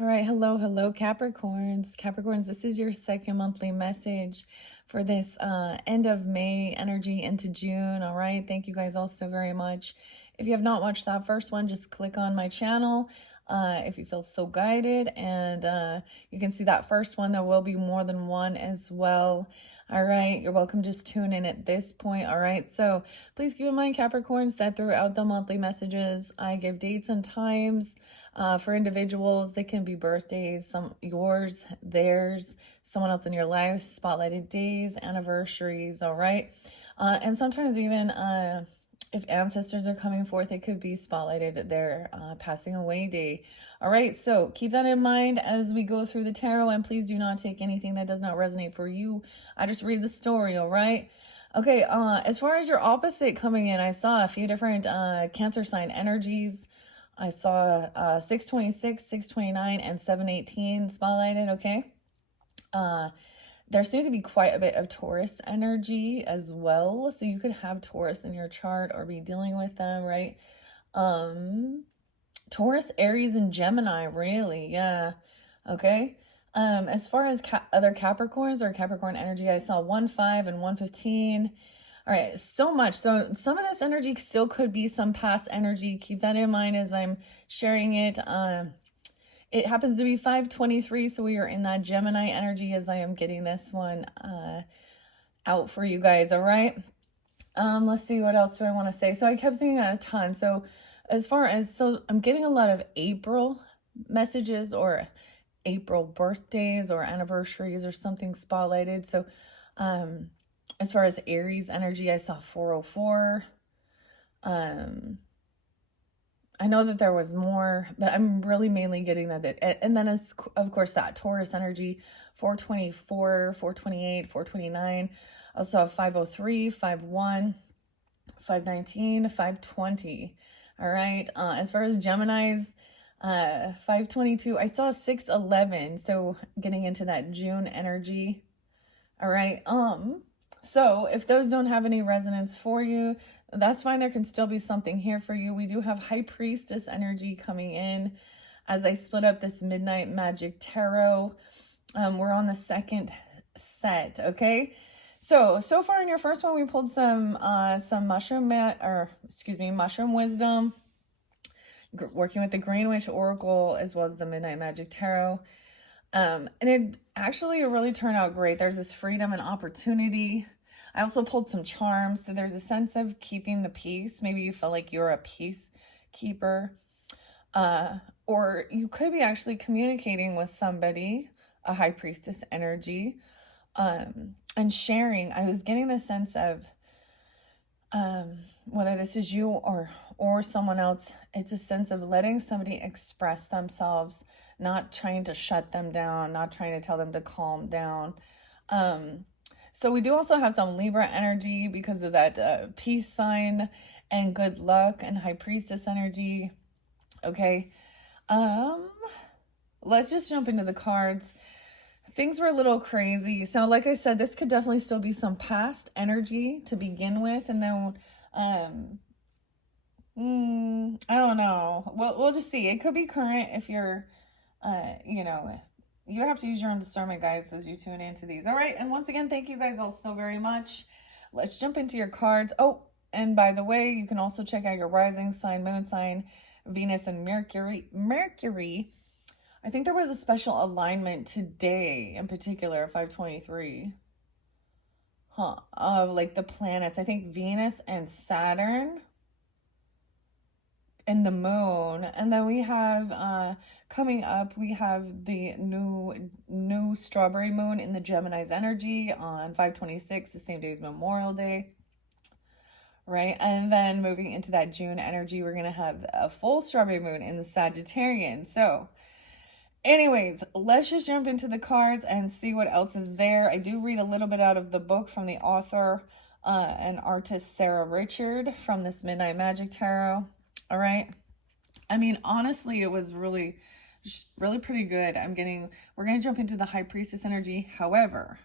All right, hello, Capricorns. Capricorns, this is your second monthly message for this end of May energy into June. All right, thank you guys all so very much. If you have not watched that first one, just click on my channel if you feel so guided, and you can see that first one. There will be more than one as well. All right, you're welcome. Just tune in at this point. All right, so please keep in mind, Capricorns, that throughout the monthly messages, I give dates and times. For individuals, they can be birthdays, some yours, theirs, someone else in your life, spotlighted days, anniversaries, all right? And sometimes even if ancestors are coming forth, it could be spotlighted their passing away day. All right, so keep that in mind as we go through the tarot, and please do not take anything that does not resonate for you. I just read the story, all right? Okay, as far as your opposite coming in, I saw a few different Cancer sign energies. I saw 626, 629, and 718 spotlighted, okay? There seems to be quite a bit of Taurus energy as well. So you could have Taurus in your chart or be dealing with them, right? Taurus, Aries, and Gemini, really, yeah. Okay. As far as other Capricorns or Capricorn energy, I saw 1-5 and 1-15. All right, so much. So some of this energy still could be some past energy. Keep that in mind as I'm sharing it. It happens to be 5:23, so we are in that Gemini energy as I am getting this one out for you guys, all right? Let's see, what else do I want to say? So I kept seeing a ton. So I'm getting a lot of April messages or April birthdays or anniversaries or something spotlighted. So as far as Aries energy, I saw 404. I know that there was more, but I'm really mainly getting that. And then, of course, that Taurus energy, 424, 428, 429. I also have 503, 51, 519, 520. All right. As far as Gemini's, 522, I saw 611. So getting into that June energy. All right. So if those don't have any resonance for you, that's fine. There can still be something here for you. We do have High Priestess energy coming in as I split up this Midnight Magic Tarot. We're on the second set, okay? So far in your first one, we pulled some mushroom wisdom, working with the Green Witch Oracle as well as the Midnight Magic Tarot. And it actually really turned out great. There's this freedom and opportunity. I also pulled some charms. So there's a sense of keeping the peace. Maybe you feel like you're a peacekeeper. Or you could be actually communicating with somebody, a High Priestess energy, and sharing. I was getting the sense of whether this is you or someone else, it's a sense of letting somebody express themselves, not trying to shut them down, not trying to tell them to calm down. So we do also have some Libra energy because of that peace sign and good luck and High Priestess energy. Okay. Let's just jump into the cards. Things were a little crazy. So like I said, this could definitely still be some past energy to begin with. And then, I don't know. We'll just see. It could be current if you're, you have to use your own discernment, guys, as you tune into these. All right. And once again, thank you guys all so very much. Let's jump into your cards. Oh, and by the way, you can also check out your rising sign, moon sign, Venus, and Mercury. I think there was a special alignment today in particular, 523. Of like the planets. I think Venus and Saturn and the moon. And then we have coming up, we have the new strawberry moon in the Gemini's energy on 526, the same day as Memorial Day. Right? And then moving into that June energy, we're going to have a full strawberry moon in the Sagittarian. So anyways, let's just jump into the cards and see what else is there. I do read a little bit out of the book from the author and artist Sarah Richard from this Midnight Magic Tarot. All right. I mean, honestly, it was really pretty good. We're going to jump into the High Priestess energy. However,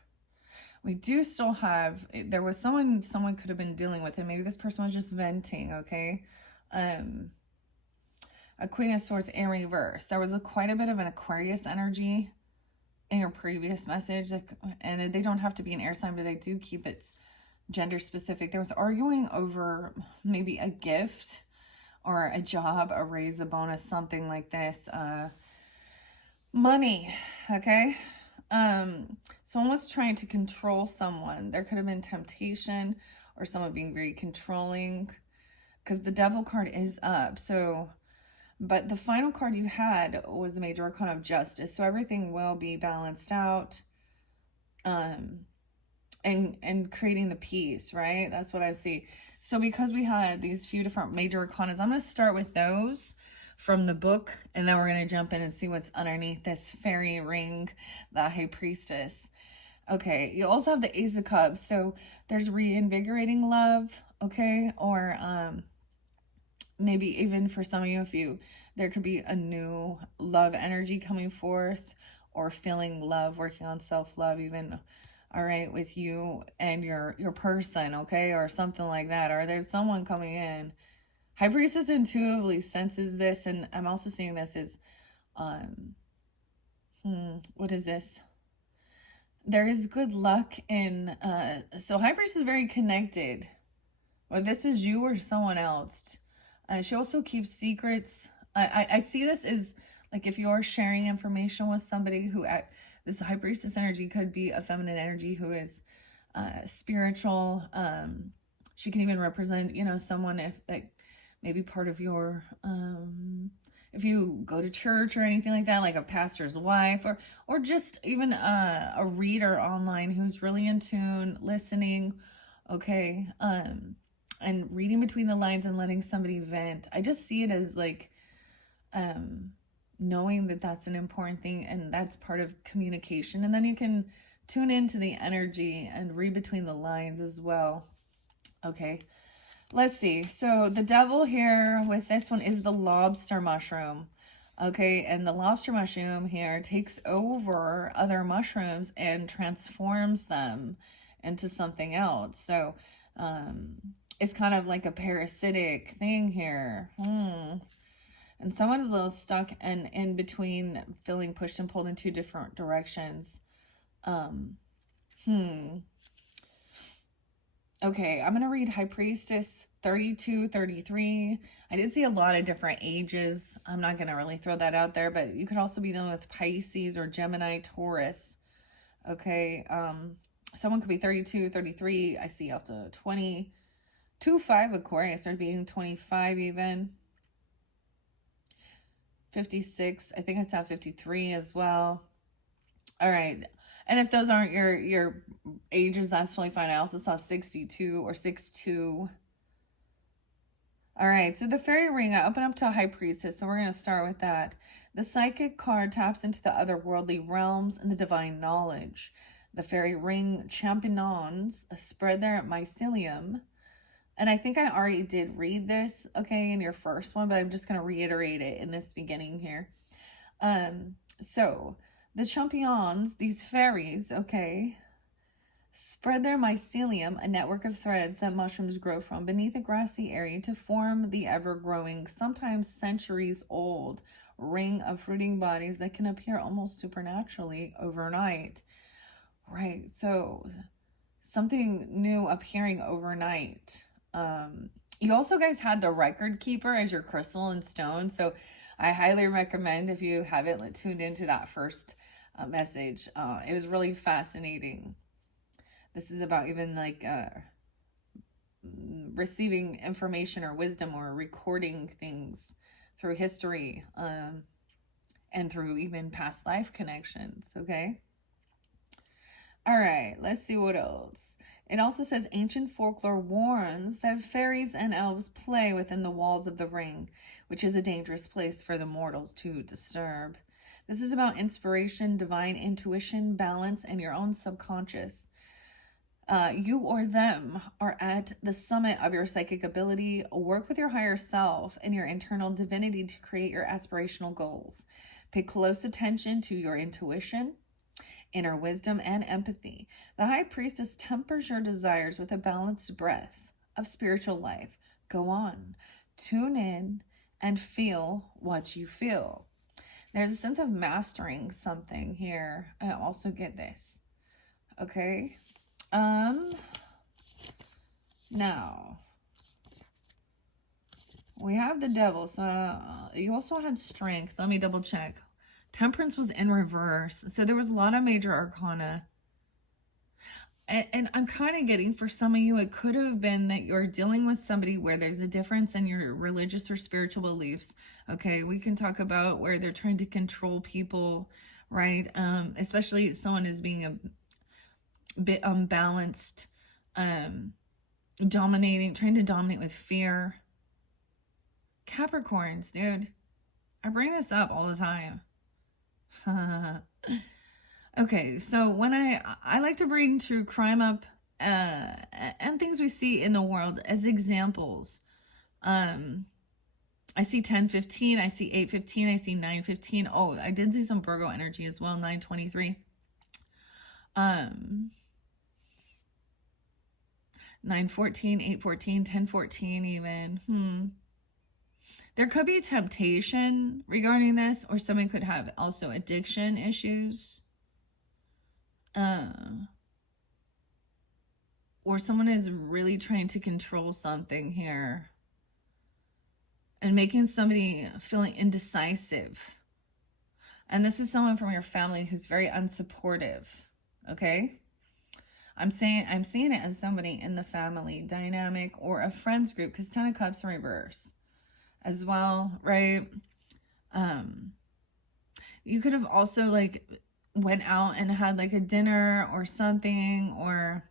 we do still have, there was someone could have been dealing with it. Maybe this person was just venting, okay? a Queen of Swords in reverse. There was quite a bit of an Aquarius energy in your previous message, and they don't have to be an air sign, but I do keep it gender specific. There was arguing over maybe a gift or a job, a raise, a bonus, something like this. Money, okay? Someone was trying to control someone. There could have been temptation or someone being very controlling, because the Devil card is up. So, but the final card you had was the Major Arcana of Justice. So everything will be balanced out. And creating the peace, right? That's what I see. So because we had these few different major arcanas, I'm going to start with those from the book, and then we're going to jump in and see what's underneath this fairy ring, the High Priestess. Okay, you also have the Ace of Cups. So there's reinvigorating love, okay? Or maybe even for some of you, there could be a new love energy coming forth, or feeling love, working on self-love even, all right, with you and your person, okay, or something like that, or there's someone coming in. High Priestess intuitively senses this, and I'm also seeing this as, what is this? There is good luck in, so High Priestess is very connected. Whether this is you or someone else. She also keeps secrets. I see this as, like, if you're sharing information with somebody who, this High Priestess energy could be a feminine energy who is spiritual. She can even represent, you know, someone if, like, maybe part of your, if you go to church or anything like that, like a pastor's wife, or just even a reader online who's really in tune, listening, okay, and reading between the lines and letting somebody vent. I just see it as like, knowing that that's an important thing, and that's part of communication. And then you can tune into the energy and read between the lines as well. Okay, let's see. So the Devil here with this one is the lobster mushroom. Okay, and the lobster mushroom here takes over other mushrooms and transforms them into something else. So it's kind of like a parasitic thing here. And someone is a little stuck and in between, feeling pushed and pulled in two different directions. Okay, I'm going to read High Priestess 32, 33. I did see a lot of different ages. I'm not going to really throw that out there, but you could also be dealing with Pisces or Gemini, Taurus. Okay, someone could be 32, 33. I see also 20, 25 Aquarius, or being 25 even. 56, I think I saw 53 as well. All right, and if those aren't your ages, that's totally fine. I also saw 62 or 62. All right, so the fairy ring, I open up to a High Priestess, so we're going to start with that. The psychic card taps into the otherworldly realms and the divine knowledge. The fairy ring champions spread their mycelium. And I think I already did read this, okay, in your first one, but I'm just going to reiterate it in this beginning here. So the champions, these fairies, okay, spread their mycelium, a network of threads that mushrooms grow from, beneath a grassy area to form the ever-growing, sometimes centuries-old ring of fruiting bodies that can appear almost supernaturally overnight. Right, so something new appearing overnight. You also guys had the record keeper as your crystal and stone, so I highly recommend, if you haven't tuned into that first message. It was really fascinating. This is about even like receiving information or wisdom, or recording things through history, and through even past life connections. Okay, all right, let's see what else. It also says ancient folklore warns that fairies and elves play within the walls of the ring, which is a dangerous place for the mortals to disturb. This is about inspiration, divine intuition, balance, and your own subconscious. You or them are at the summit of your psychic ability. Work with your higher self and your internal divinity to create your aspirational goals. Pay close attention to your intuition, inner wisdom, and empathy. The High Priestess tempers your desires with a balanced breath of spiritual life. Go on, tune in, and feel what you feel. There's a sense of mastering something here. I also get this. Okay. Now we have the devil. So you also had strength. Let me double check. Temperance was in reverse. So there was a lot of major arcana. And I'm kind of getting, for some of you, it could have been that you're dealing with somebody where there's a difference in your religious or spiritual beliefs. Okay, we can talk about where they're trying to control people, right? Especially if someone is being a bit unbalanced, dominating, trying to dominate with fear. Capricorns, dude. I bring this up all the time. Okay, so when I like to bring true crime up and things we see in the world as examples. I see 10:15, I see 8:15, I see 9:15. Oh, I did see some Virgo energy as well, 9:23. 9:14, 8:14, 10:14 even. There could be temptation regarding this, or someone could have also addiction issues. Or someone is really trying to control something here and making somebody feeling indecisive. And this is someone from your family who's very unsupportive. Okay? I'm seeing it as somebody in the family dynamic or a friends group, because 10 of Cups in reverse as well, right? You could have also like went out and had like a dinner or something, or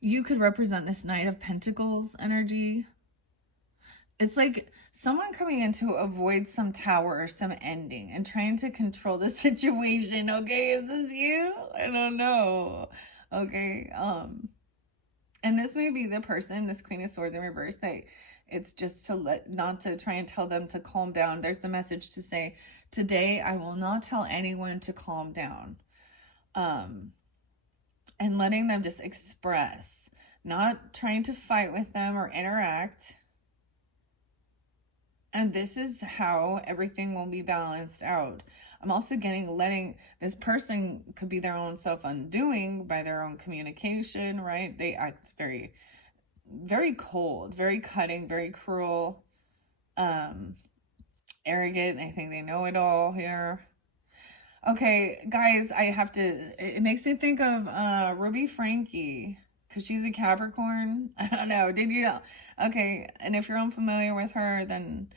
you could represent this Knight of Pentacles energy. It's like someone coming in to avoid some tower or some ending and trying to control the situation. Okay, is this you? I don't know. Okay, and this may be the person, this Queen of Swords in reverse, that it's just to not to try and tell them to calm down. There's a message to say, today I will not tell anyone to calm down. And letting them just express, not trying to fight with them or interact. And this is how everything will be balanced out. I'm also letting this person, could be their own self-undoing by their own communication, right? They act very, very cold, very cutting, very cruel, arrogant. They think they know it all here. Okay, guys, it makes me think of Ruby Frankie, because she's a Capricorn. I don't know. Did you? Okay, and if you're unfamiliar with her, then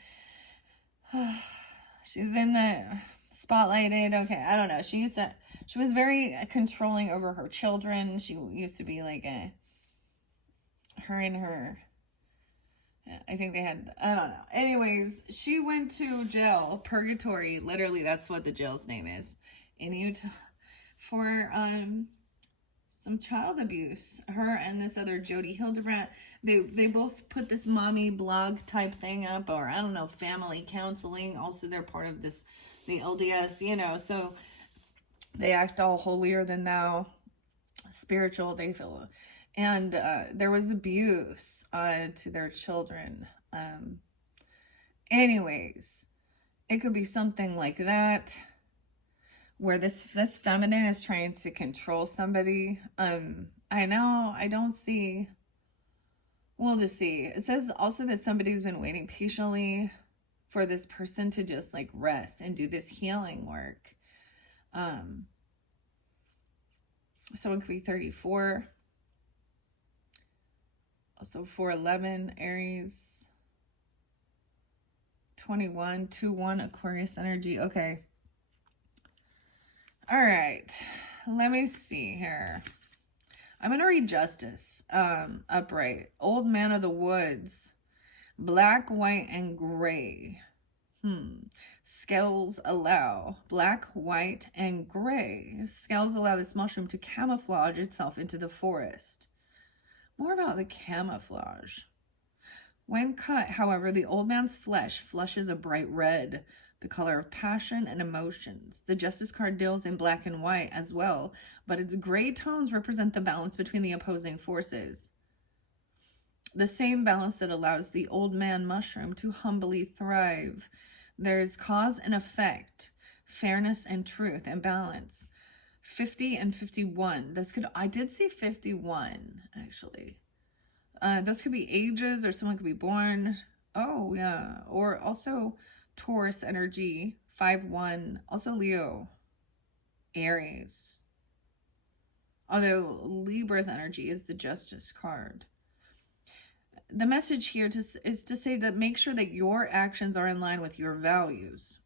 she's in the spotlighted. Okay, I don't know. She was very controlling over her children. She used to be like her and her, I think they had, I don't know. Anyways, she went to jail, purgatory. Literally, that's what the jail's name is in Utah, for some child abuse. Her and this other Jody Hildebrandt, they both put this mommy blog type thing up, or I don't know, family counseling. Also, they're part of the LDS, so they act all holier than thou, spiritual, they feel. And there was abuse to their children. Anyways, it could be something like that, where this feminine is trying to control somebody. I know, I don't see. We'll just see. It says also that somebody's been waiting patiently for this person to just like rest and do this healing work. Someone could be 34. Also 411 Aries, 21 2-1 Aquarius energy. Okay. All right. Let me see here. I'm going to read Justice. Upright. Old Man of the Woods. Black, white, and gray. Scales allow. Black, white, and gray. Scales allow this mushroom to camouflage itself into the forest. More about the camouflage. When cut, however, the old man's flesh flushes a bright red, the color of passion and emotions. The Justice card deals in black and white as well, but its gray tones represent the balance between the opposing forces. The same balance that allows the old man mushroom to humbly thrive. There's cause and effect, fairness and truth and balance. 50 and 51. This could, I did see 51 actually. Those could be ages, or someone could be born. Oh yeah. Or also Taurus energy, 5-1. Also Leo, Aries. Although Libra's energy is the Justice card. The message here is to say that make sure that your actions are in line with your values.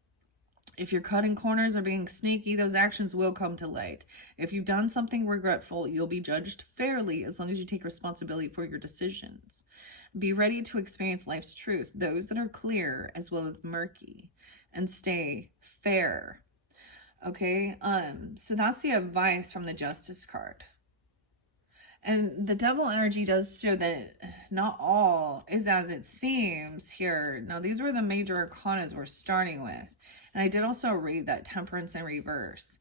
If you're cutting corners or being sneaky, those actions will come to light. If you've done something regretful, you'll be judged fairly as long as you take responsibility for your decisions. Be ready to experience life's truth, those that are clear as well as murky, and stay fair. Okay, so that's the advice from the Justice card. And the Devil energy does show that not all is as it seems here. Now, these were the major arcanas we're starting with. And I did also read that Temperance in reverse.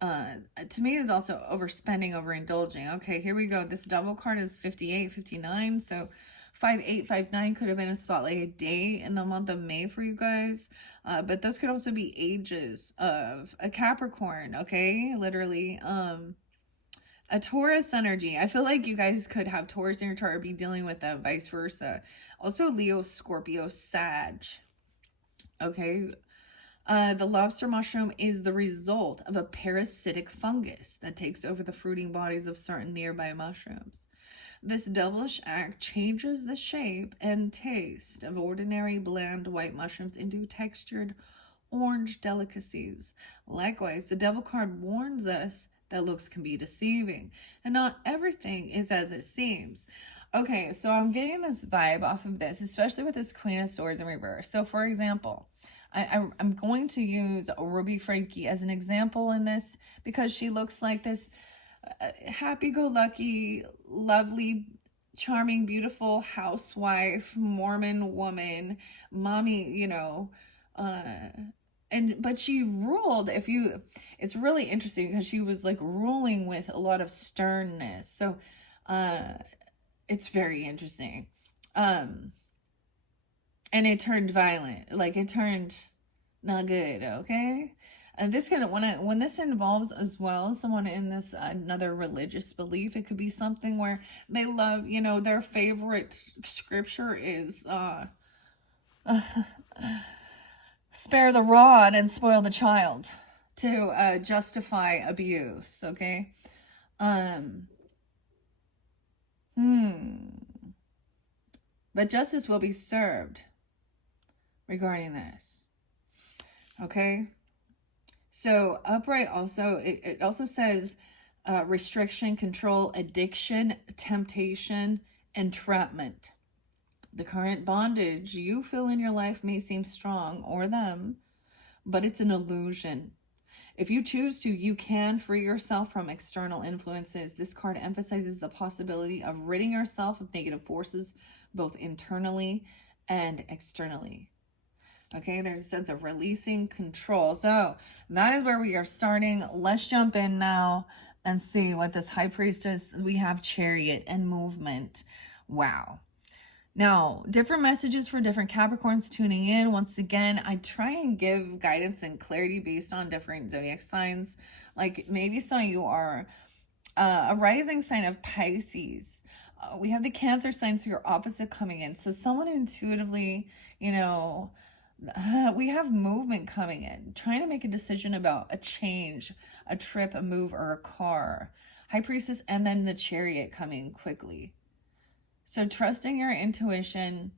To me, it's also overspending, overindulging. Okay, here we go. This Devil card is 58, 59. So 58, 59 could have been a spotlight day in the month of May for you guys. But those could also be ages of a Capricorn, okay? Literally, a Taurus energy. I feel like you guys could have Taurus in your chart or be dealing with that, vice versa. Also Leo, Scorpio, Sag. Okay. The lobster mushroom is the result of a parasitic fungus that takes over the fruiting bodies of certain nearby mushrooms. This devilish act changes the shape and taste of ordinary bland white mushrooms into textured orange delicacies. Likewise, the devil card warns us that looks can be deceiving, and not everything is as it seems. Okay, so I'm getting this vibe off of this, especially with this Queen of Swords in reverse. So for example, I'm going to use Ruby Frankie as an example in this, because she looks like this happy-go-lucky, lovely, charming, beautiful housewife, Mormon woman, mommy, you know, but she ruled, it's really interesting because she was like ruling with a lot of sternness. So it's very interesting. And it turned violent, like it turned not good, okay? And this kind of, when this involves as well someone in this another religious belief, it could be something where they love, you know, their favorite scripture is spare the rod and spoil the child, to justify abuse, okay? But justice will be served regarding this, okay? So upright also, it also says restriction, control, addiction, temptation, entrapment. The current bondage you feel in your life may seem strong, or them, but it's an illusion. If you choose to, you can free yourself from external influences. This card emphasizes the possibility of ridding yourself of negative forces, both internally and externally. Okay, there's a sense of releasing control. So that is where we are starting. Let's jump in now and see what this High Priestess, we have Chariot and movement. Wow. Now, different messages for different Capricorns tuning in. Once again, I try and give guidance and clarity based on different zodiac signs. Like maybe some of you are a rising sign of Pisces. We have the Cancer sign, so your opposite coming in. So someone intuitively, you know, we have movement coming in, trying to make a decision about a change, a trip, a move, or a car. High Priestess, and then the Chariot coming quickly. So trusting your intuition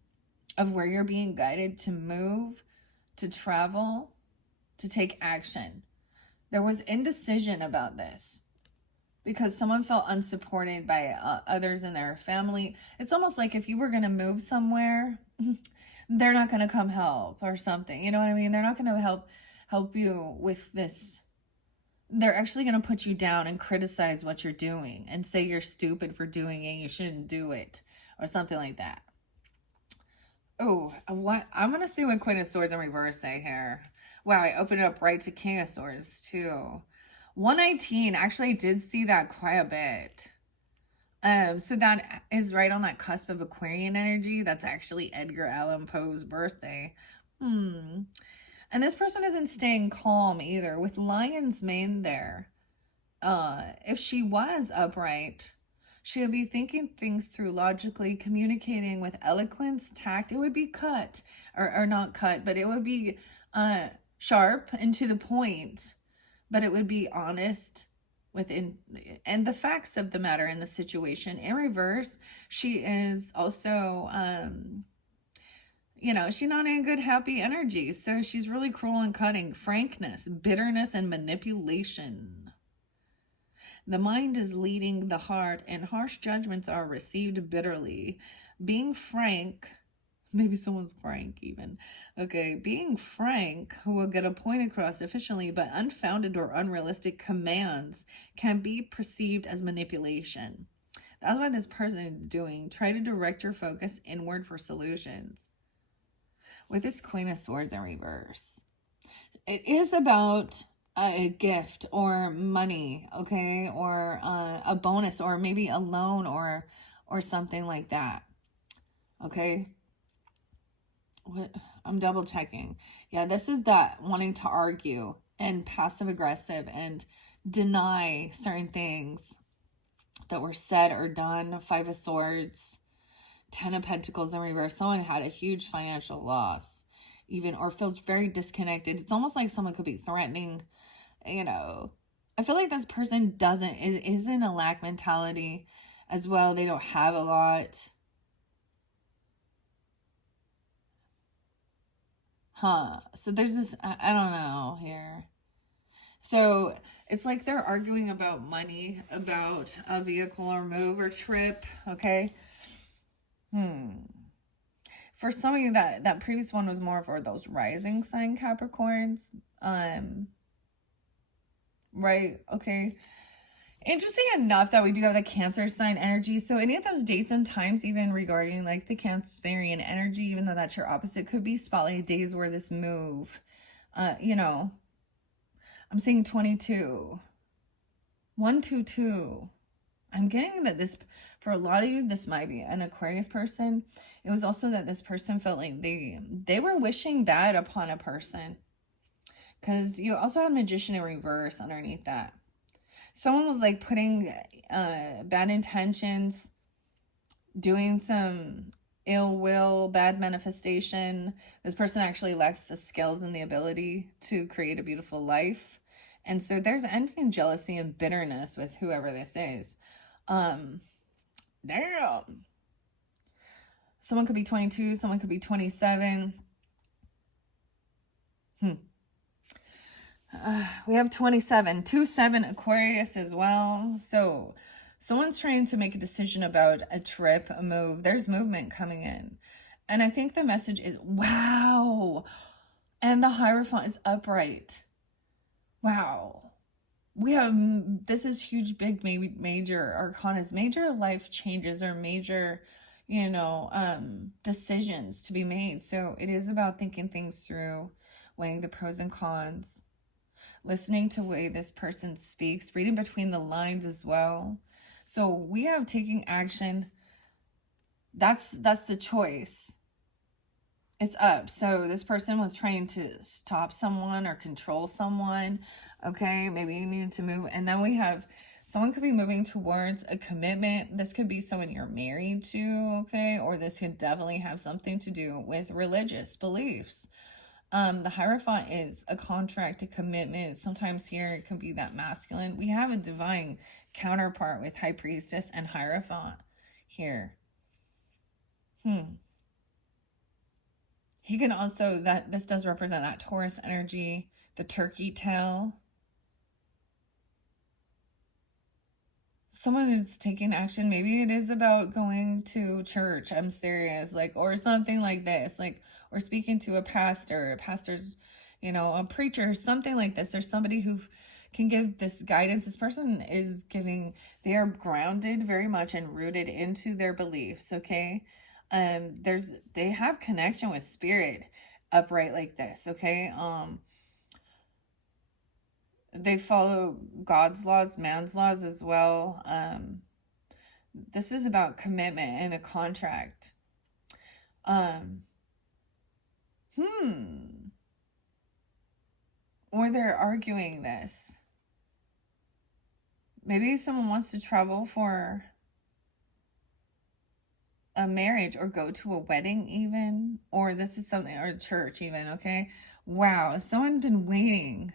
of where you're being guided to move, to travel, to take action. There was indecision about this because someone felt unsupported by others in their family. It's almost like if you were going to move somewhere, they're not going to come help or something. You know what I mean? They're not going to help you with this. They're actually going to put you down and criticize what you're doing and say you're stupid for doing it. You shouldn't do it. Or something like that. Oh, what? I'm going to see what Queen of Swords in reverse say here. Wow, I opened it up right to King of Swords too. 119. Actually, I did see that quite a bit. So that is right on that cusp of Aquarian energy. That's actually Edgar Allan Poe's birthday. Hmm. And this person isn't staying calm either. With Lion's Mane there, if she was upright, she would be thinking things through logically, communicating with eloquence, tact. It would be cut, or not cut, but it would be sharp and to the point, but it would be honest within and the facts of the matter in the situation. In reverse, she is also she's not in good happy energy, so she's really cruel and cutting. Frankness, bitterness, and manipulation. The mind is leading the heart, and harsh judgments are received bitterly. Being frank, maybe someone's frank even. Okay, being frank will get a point across efficiently, but unfounded or unrealistic commands can be perceived as manipulation. That's what this person is doing. Try to direct your focus inward for solutions. With this Queen of Swords in reverse, it is about a gift or money, okay, or a bonus, or maybe a loan, or something like that. Okay, what, I'm double checking. Yeah, this is that wanting to argue and passive aggressive and deny certain things that were said or done. Five of Swords, Ten of Pentacles in reverse. Someone had a huge financial loss, even, or feels very disconnected. It's almost like someone could be threatening, I feel like this person is in a lack mentality as well. They don't have a lot. So there's this, I don't know here. So it's like they're arguing about money, about a vehicle or move or trip, okay? For some of you, that previous one was more for those rising sign Capricorns. Right, okay. Interesting enough that we do have the Cancer sign energy. So any of those dates and times, even regarding like the Cancerian energy, even though that's your opposite, could be spotlight days where this move, I'm seeing 22, 122. I'm getting that this, for a lot of you, this might be an Aquarius person. It was also that this person felt like they were wishing bad upon a person. Because you also have Magician in reverse underneath that. Someone was like putting bad intentions, doing some ill will, bad manifestation. This person actually lacks the skills and the ability to create a beautiful life. And so there's envy and jealousy and bitterness with whoever this is. Damn. Someone could be 22, someone could be 27. We have 27, 2-7 Aquarius as well. So someone's trying to make a decision about a trip, a move. There's movement coming in. And I think the message is, wow. And the Hierophant is upright. Wow. We have, this is huge, big, maybe major arcanas, major life changes or major, decisions to be made. So it is about thinking things through, weighing the pros and cons, listening to the way this person speaks, reading between the lines as well. So we have taking action. That's the choice. It's up. So this person was trying to stop someone or control someone. Okay, maybe you needed to move. And then we have someone could be moving towards a commitment. This could be someone you're married to, okay? Or this could definitely have something to do with religious beliefs. The Hierophant is a contract, a commitment. Sometimes here it can be that masculine. We have a divine counterpart with High Priestess and Hierophant here. He can also, this does represent that Taurus energy, the turkey tail. Someone is taking action. Maybe it is about going to church. I'm serious. Or something like this. Or speaking to a pastor's, a preacher, something like this. There's somebody who can give this guidance. This person is giving, they are grounded very much and rooted into their beliefs, okay? They have connection with spirit upright like this, okay? They follow God's laws, man's laws as well. This is about commitment and a contract. Um, Or they're arguing this. Maybe someone wants to travel for a marriage or go to a wedding even, or this is something, or church even, okay? Wow, someone's been waiting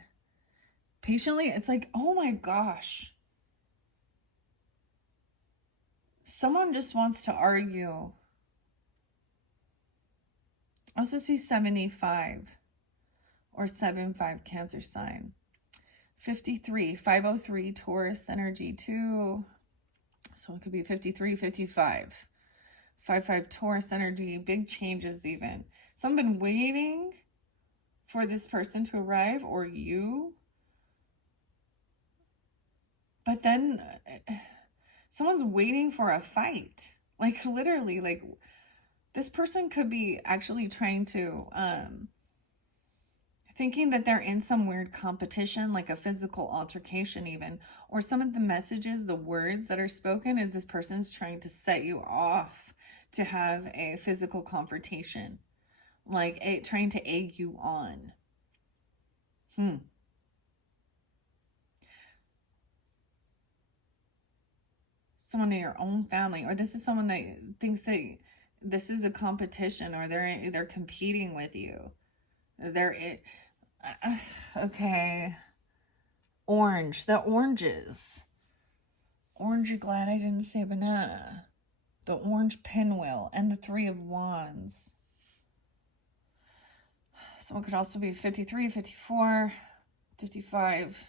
patiently. It's like, oh my gosh. Someone just wants to argue. I also see 75 or 7-5 Cancer sign. 53, 503 Taurus energy too. So it could be 53, 55. 5-5 Taurus energy, big changes even. So I've been waiting for this person to arrive or you. But then someone's waiting for a fight. Like literally, like this person could be actually trying to, thinking that they're in some weird competition, like a physical altercation even, or some of the messages, the words that are spoken is this person's trying to set you off to have a physical confrontation, like trying to egg you on. Someone in your own family, or this is someone that thinks that this is a competition, or they're competing with you. They're okay. Orange, the oranges. Orange, you're glad I didn't say banana. The orange pinwheel and the 3 of Wands. Someone could also be 53, 54, 55.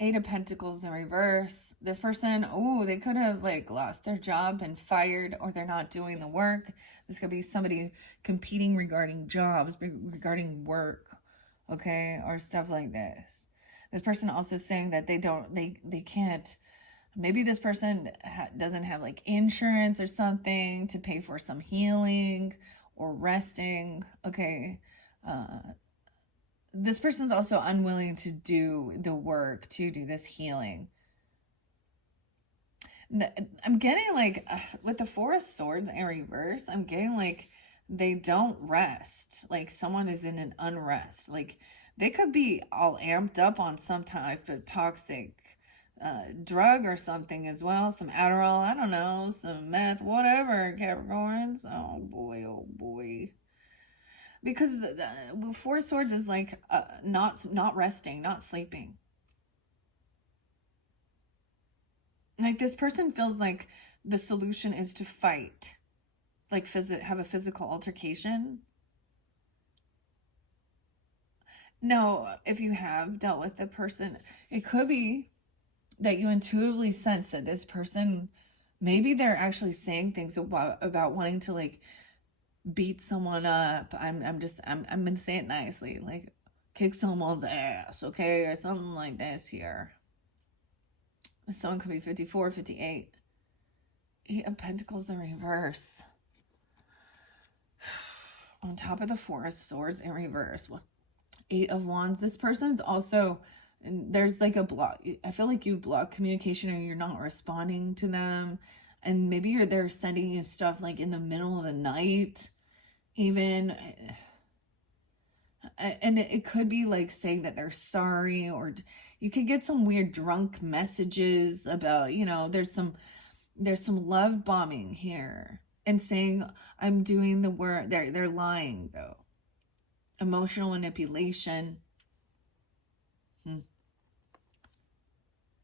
8 of Pentacles in reverse. This person, they could have like lost their job and fired, or they're not doing the work. This could be somebody competing regarding jobs, regarding work, okay, or stuff like this. This person also saying that they can't, maybe this person doesn't have like insurance or something to pay for some healing or resting, okay. This person's also unwilling to do the work to do this healing. I'm getting like, with the 4 of Swords in reverse, I'm getting like they don't rest. Like someone is in an unrest. Like they could be all amped up on some type of toxic drug or something as well. Some Adderall, I don't know, some meth, whatever, Capricorns. Oh boy. Because the 4 of Swords is like not resting, not sleeping. Like this person feels like the solution is to fight, like have a physical altercation. Now, if you have dealt with the person, it could be that you intuitively sense that this person, maybe they're actually saying things about wanting to like beat someone up. I'm gonna say it nicely, like kick someone's ass, okay, or something like this here. Someone could be 54, 58. 8 of Pentacles in reverse. On top of the 4 of Swords in reverse. Well, 8 of Wands. This person's also, there's like a block. I feel like you've blocked communication, or you're not responding to them. And maybe they're sending you stuff like in the middle of the night even. And it could be like saying that they're sorry, or you could get some weird drunk messages about, there's some love bombing here, and saying I'm doing the work. They're lying though. Emotional manipulation.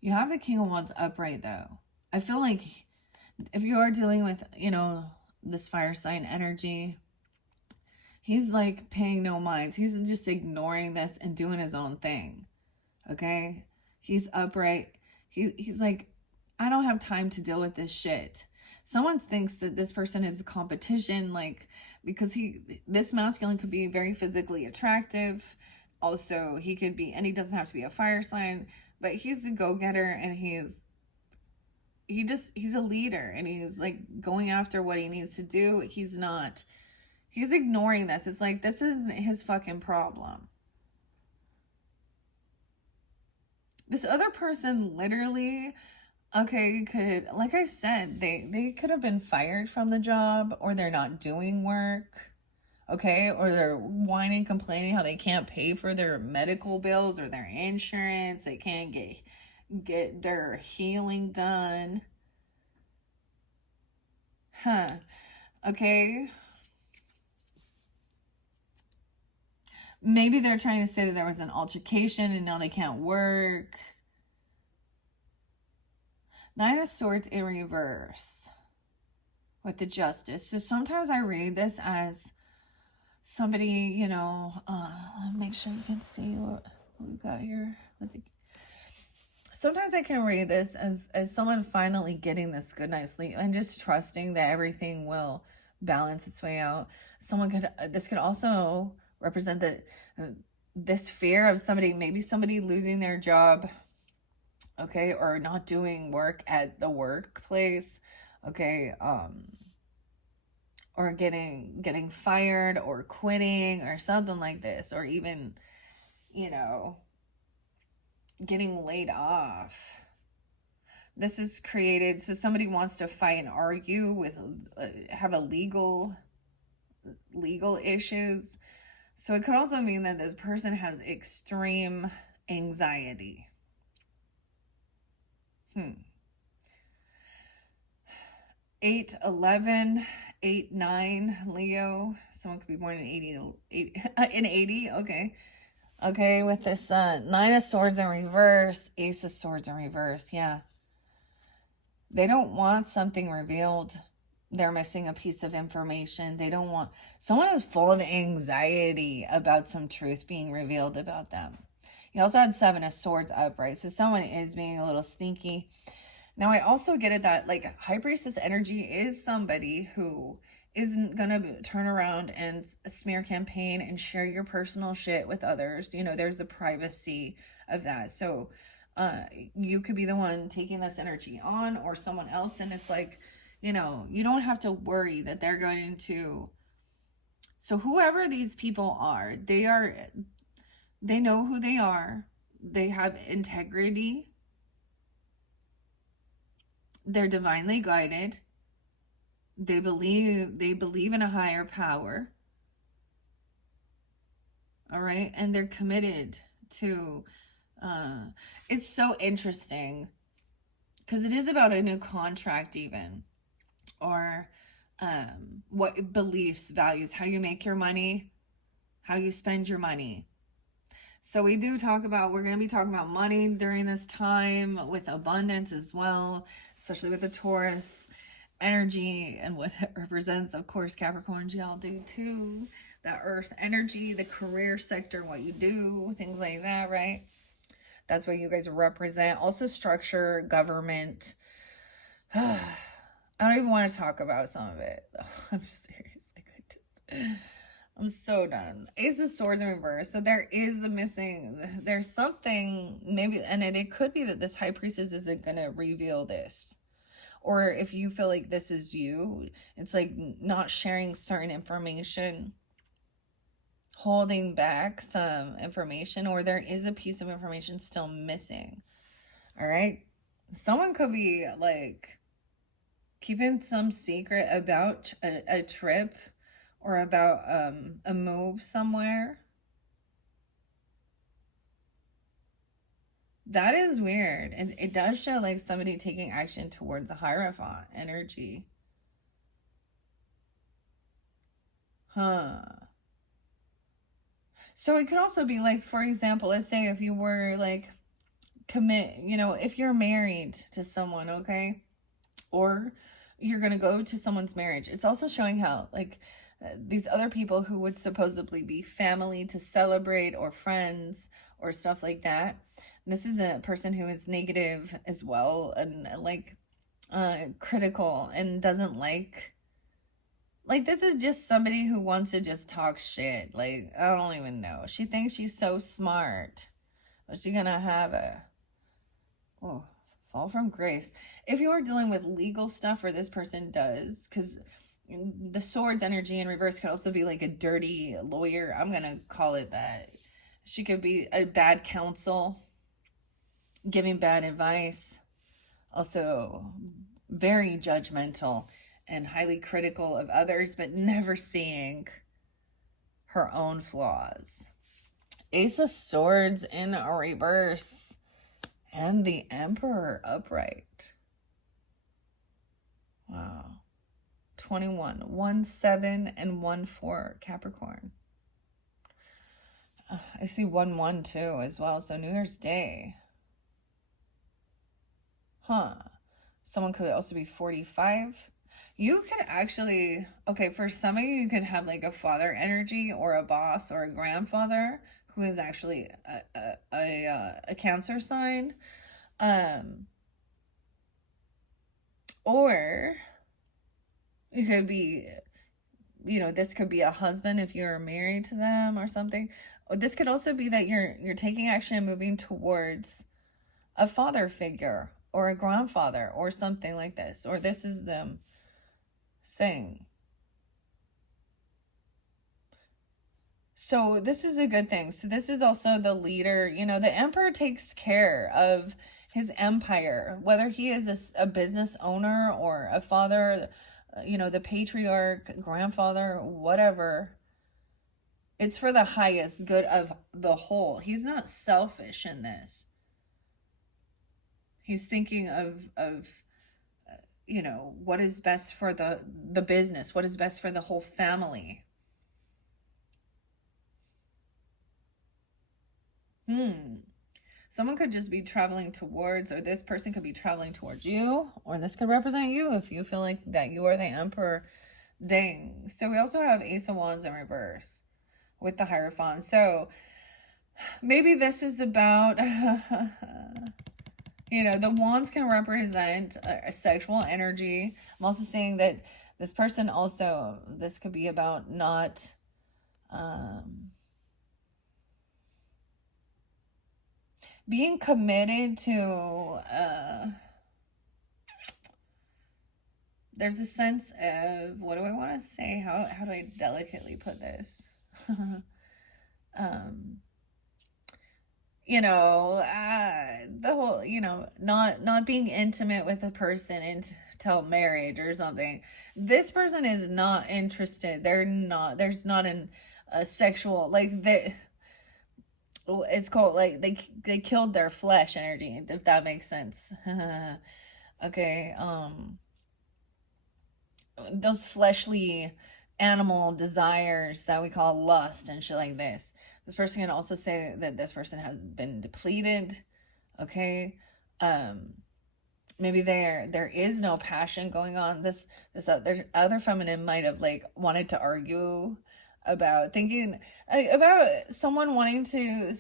You have the King of Wands upright though. I feel like if you are dealing with, this fire sign energy, he's like paying no minds. He's just ignoring this and doing his own thing. Okay? He's upright. He's like, I don't have time to deal with this shit. Someone thinks that this person is a competition, like, because this masculine could be very physically attractive. Also, he could be, and he doesn't have to be a fire sign, but he's a go-getter, and he's a leader, and he's like going after what he needs to do. He's ignoring this. It's like, this isn't his fucking problem. This other person literally, Okay, you could, like I said, they could have been fired from the job, or they're not doing work, okay, or they're whining, complaining how they can't pay for their medical bills or their insurance. They can't get their healing done. Huh. Okay. Maybe they're trying to say that there was an altercation and now they can't work. Nine of Swords in reverse with the Justice. So sometimes I read this as somebody, you know, make sure you can see what we got here. Sometimes I can read this as someone finally getting this good night's sleep and just trusting that everything will balance its way out. This could also represent that this fear of somebody, maybe somebody losing their job, okay, or not doing work at the workplace, okay, or getting fired or quitting or something like this, or even, you know, getting laid off. This is created, so somebody wants to fight and argue with, have a legal issues. So it could also mean that this person has extreme anxiety. 8/11, 8/9, Leo. Someone could be born in 80, okay. Okay, with this Nine of Swords in reverse, Ace of Swords in reverse, yeah. They don't want something revealed. They're missing a piece of information. They don't want, someone is full of anxiety about some truth being revealed about them. You also had Seven of Swords upright, so someone is being a little sneaky. Now, I also get it that, like, High Priestess energy is somebody who isn't gonna turn around and smear campaign and share your personal shit with others. You know, there's a privacy of that. So you could be the one taking this energy on, or someone else, and it's like, you know, you don't have to worry that they're going to, so whoever these people are, they know who they are. They have integrity. They're divinely guided. They believe in a higher power. All right. And they're committed to, it's so interesting because it is about a new contract even, or what beliefs, values, how you make your money, how you spend your money. So we're going to be talking about money during this time, with abundance as well, especially with the Taurus energy and what it represents. Of course, Capricorns, y'all do too. That earth energy, the career sector, what you do, things like that, right? That's what you guys represent. Also structure, government. I don't even want to talk about some of it. I'm serious. I'm so done. Ace of Swords in reverse. So there's something, maybe, and it could be that this High Priestess isn't going to reveal this. Or if you feel like this is you, it's like not sharing certain information, holding back some information, or there is a piece of information still missing. All right. Someone could be like keeping some secret about a trip, or about a move somewhere. That is weird. And it does show like somebody taking action towards a Hierophant energy. Huh. So it could also be like, for example, let's say if you were like if you're married to someone, okay? Or you're going to go to someone's marriage. It's also showing how like these other people who would supposedly be family to celebrate, or friends, or stuff like that. And this is a person who is negative as well, and like critical, and doesn't like this is just somebody who wants to just talk shit. Like, I don't even know. She thinks she's so smart. But she's gonna have a fall from grace. If you are dealing with legal stuff, or this person does, because the Swords energy in reverse could also be like a dirty lawyer. I'm gonna call it that. She could be a bad counsel, giving bad advice. Also very judgmental and highly critical of others, but never seeing her own flaws. Ace of Swords in a reverse. And the Emperor upright. Wow. 21, 1, 7, and 1, 4, Capricorn. I see 1, 1, too, as well. So New Year's Day. Huh. Someone could also be 45. You could actually, okay, for some of you, you could have like a father energy or a boss or a grandfather who is actually a Cancer sign. Or it could be, this could be a husband if you're married to them or something. Or this could also be that you're taking action and moving towards a father figure or a grandfather or something like this. Or this is them saying. So this is a good thing. So this is also the leader. The emperor takes care of his empire, whether he is a business owner or a father, the patriarch, grandfather, whatever. It's for the highest good of the whole. He's not selfish in this. He's thinking of what is best for the business, what is best for the whole family. Someone could just be traveling towards, or this person could be traveling towards you, or this could represent you if you feel like that you are the emperor. Dang. So we also have Ace of Wands in reverse with the Hierophant. So maybe this is about, the wands can represent a sexual energy. I'm also saying that this person also, this could be about not, being committed to, there's a sense of, what do I want to say? How do I delicately put this? The whole, not being intimate with a person until marriage or something. This person is not interested. There's not a sexual, like, it's called, like, they killed their flesh energy, if that makes sense. Okay, those fleshly animal desires that we call lust and shit like this. This person can also say that this person has been depleted. Okay, maybe there is no passion going on. This other feminine might have like wanted to argue about thinking about someone wanting to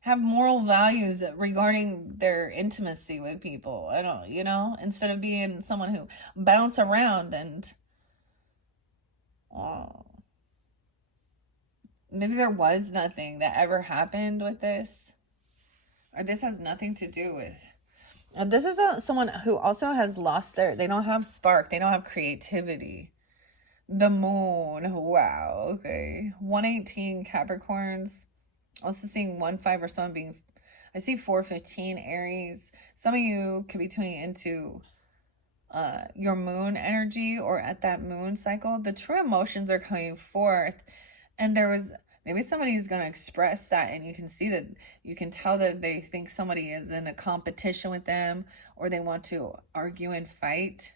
have moral values regarding their intimacy with people. I don't, instead of being someone who bounce around and maybe there was nothing that ever happened with this, or this has nothing to do with. And this is someone who also has lost they don't have spark, they don't have creativity. The moon, wow, okay. 118 Capricorns. Also seeing 1-5 or someone being, I see 4-15 Aries. Some of you could be tuning into your moon energy or at that moon cycle. The true emotions are coming forth, and there was maybe somebody is going to express that, and you can see that, you can tell that they think somebody is in a competition with them, or they want to argue and fight.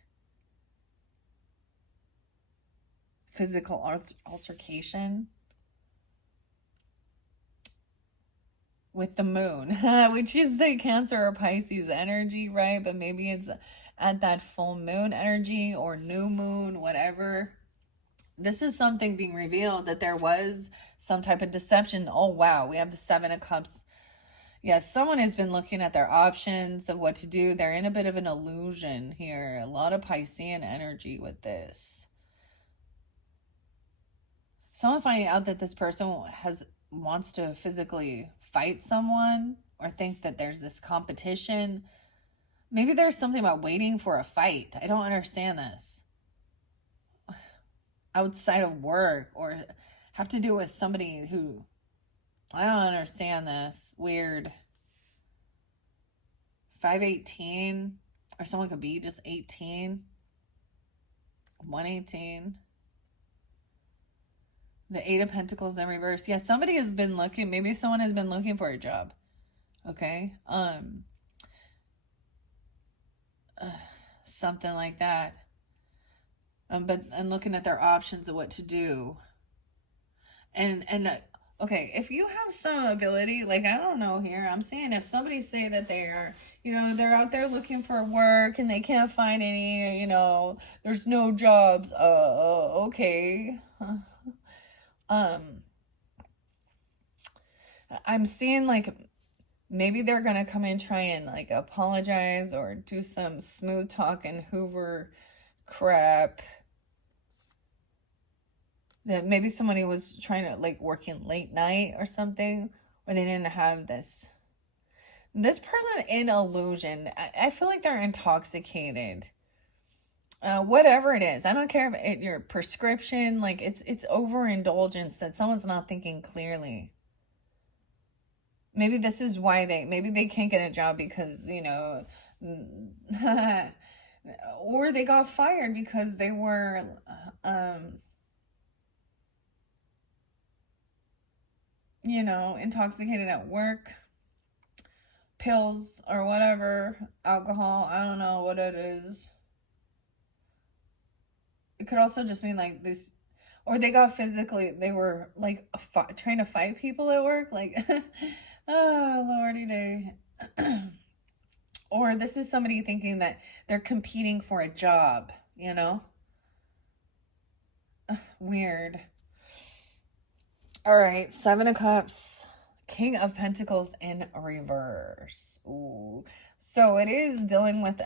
Physical altercation with the moon, which is the Cancer or Pisces energy, right? But maybe it's at that full moon energy or new moon, whatever. This is something being revealed, that there was some type of deception. Oh, wow. We have the 7 of Cups. Yes, someone has been looking at their options of what to do. They're in a bit of an illusion here. A lot of Piscean energy with this. Someone finding out that this person wants to physically fight someone, or think that there's this competition. Maybe there's something about waiting for a fight. I don't understand this. Outside of work, or have to do with somebody who, I don't understand this. Weird. 518, or someone could be just 18. 118. The Eight of Pentacles in reverse. Yeah, somebody has been looking. Maybe someone has been looking for a job. Okay. Something like that. And looking at their options of what to do. And okay, if you have some ability, like, I don't know here, I'm saying if somebody say that they are, they're out there looking for work and they can't find any, there's no jobs. Okay. I'm seeing like maybe they're gonna come in, try and like apologize or do some smooth talk and Hoover crap. That maybe somebody was trying to like working late night or something, or they didn't have this person in illusion. I feel like they're intoxicated. Whatever it is, I don't care if your prescription, like it's overindulgence that someone's not thinking clearly. Maybe this is why maybe they can't get a job because, or they got fired because they were, intoxicated at work, pills or whatever, alcohol, I don't know what it is. It could also just mean like this, or they were like trying to fight people at work, like, oh, lordy day. Or this is somebody thinking that they're competing for a job, Weird. All right, Seven of Cups, King of Pentacles in reverse. Ooh. So it is dealing with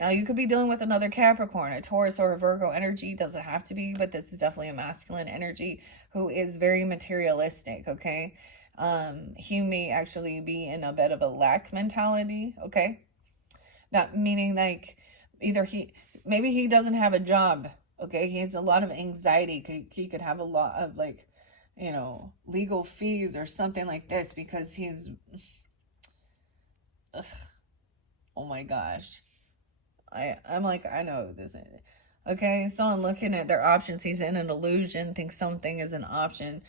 now you could be dealing with another Capricorn, a Taurus, or a Virgo energy. Doesn't have to be, but this is definitely a masculine energy who is very materialistic, okay? He may actually be in a bit of a lack mentality, okay? That meaning like either maybe he doesn't have a job, okay? He has a lot of anxiety. He could have a lot of like, legal fees or something like this because he's, ugh, oh my gosh. I'm like, I know this. Okay, so I'm looking at their options. He's in an illusion, thinks something is an option.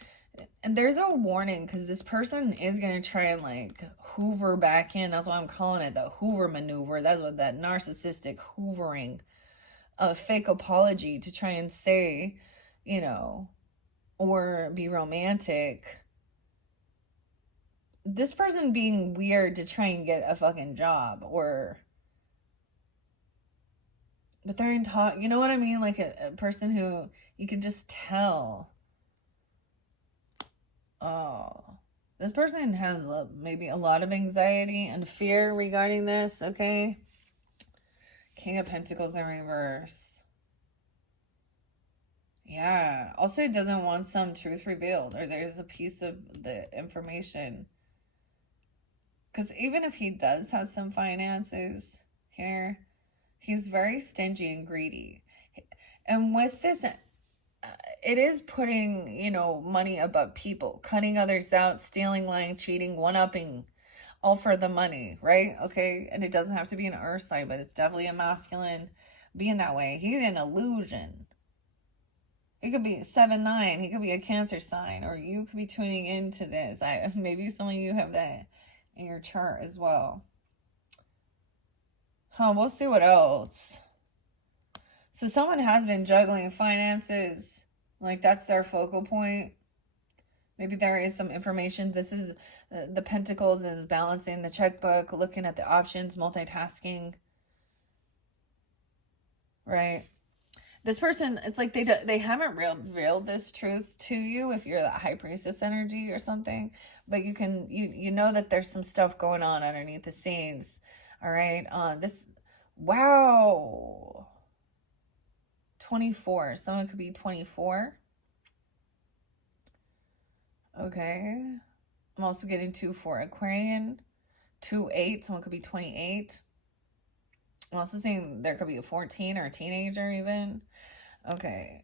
And there's a warning because this person is going to try and like hoover back in. That's why I'm calling it the Hoover maneuver. That's what that narcissistic hoovering, a fake apology to try and say, or be romantic. This person being weird to try and get a fucking job but they're in talk, you know what I mean? Like a person who you can just tell. Oh, this person has maybe a lot of anxiety and fear regarding this, okay? King of Pentacles in reverse. Yeah. Also, it doesn't want some truth revealed, or there's a piece of the information. Because even if he does have some finances here, he's very stingy and greedy. And with this, it is putting, money above people, cutting others out, stealing, lying, cheating, one-upping, all for the money, right? Okay. And it doesn't have to be an earth sign, but it's definitely a masculine being that way. He's an illusion. It could be 7-9. He could be a Cancer sign, or you could be tuning into this. Maybe some of you have that in your chart as well. We'll see what else. So someone has been juggling finances. Like that's their focal point. Maybe there is some information. This is the Pentacles is balancing the checkbook, looking at the options, multitasking. Right? This person, it's like they haven't revealed this truth to you if you're that High Priestess energy or something, but you know that there's some stuff going on underneath the scenes. All right. Wow. 24. Someone could be 24. Okay. I'm also getting 2 for Aquarian. 2-8. Someone could be 28. I'm also seeing there could be a 14 or a teenager even. Okay.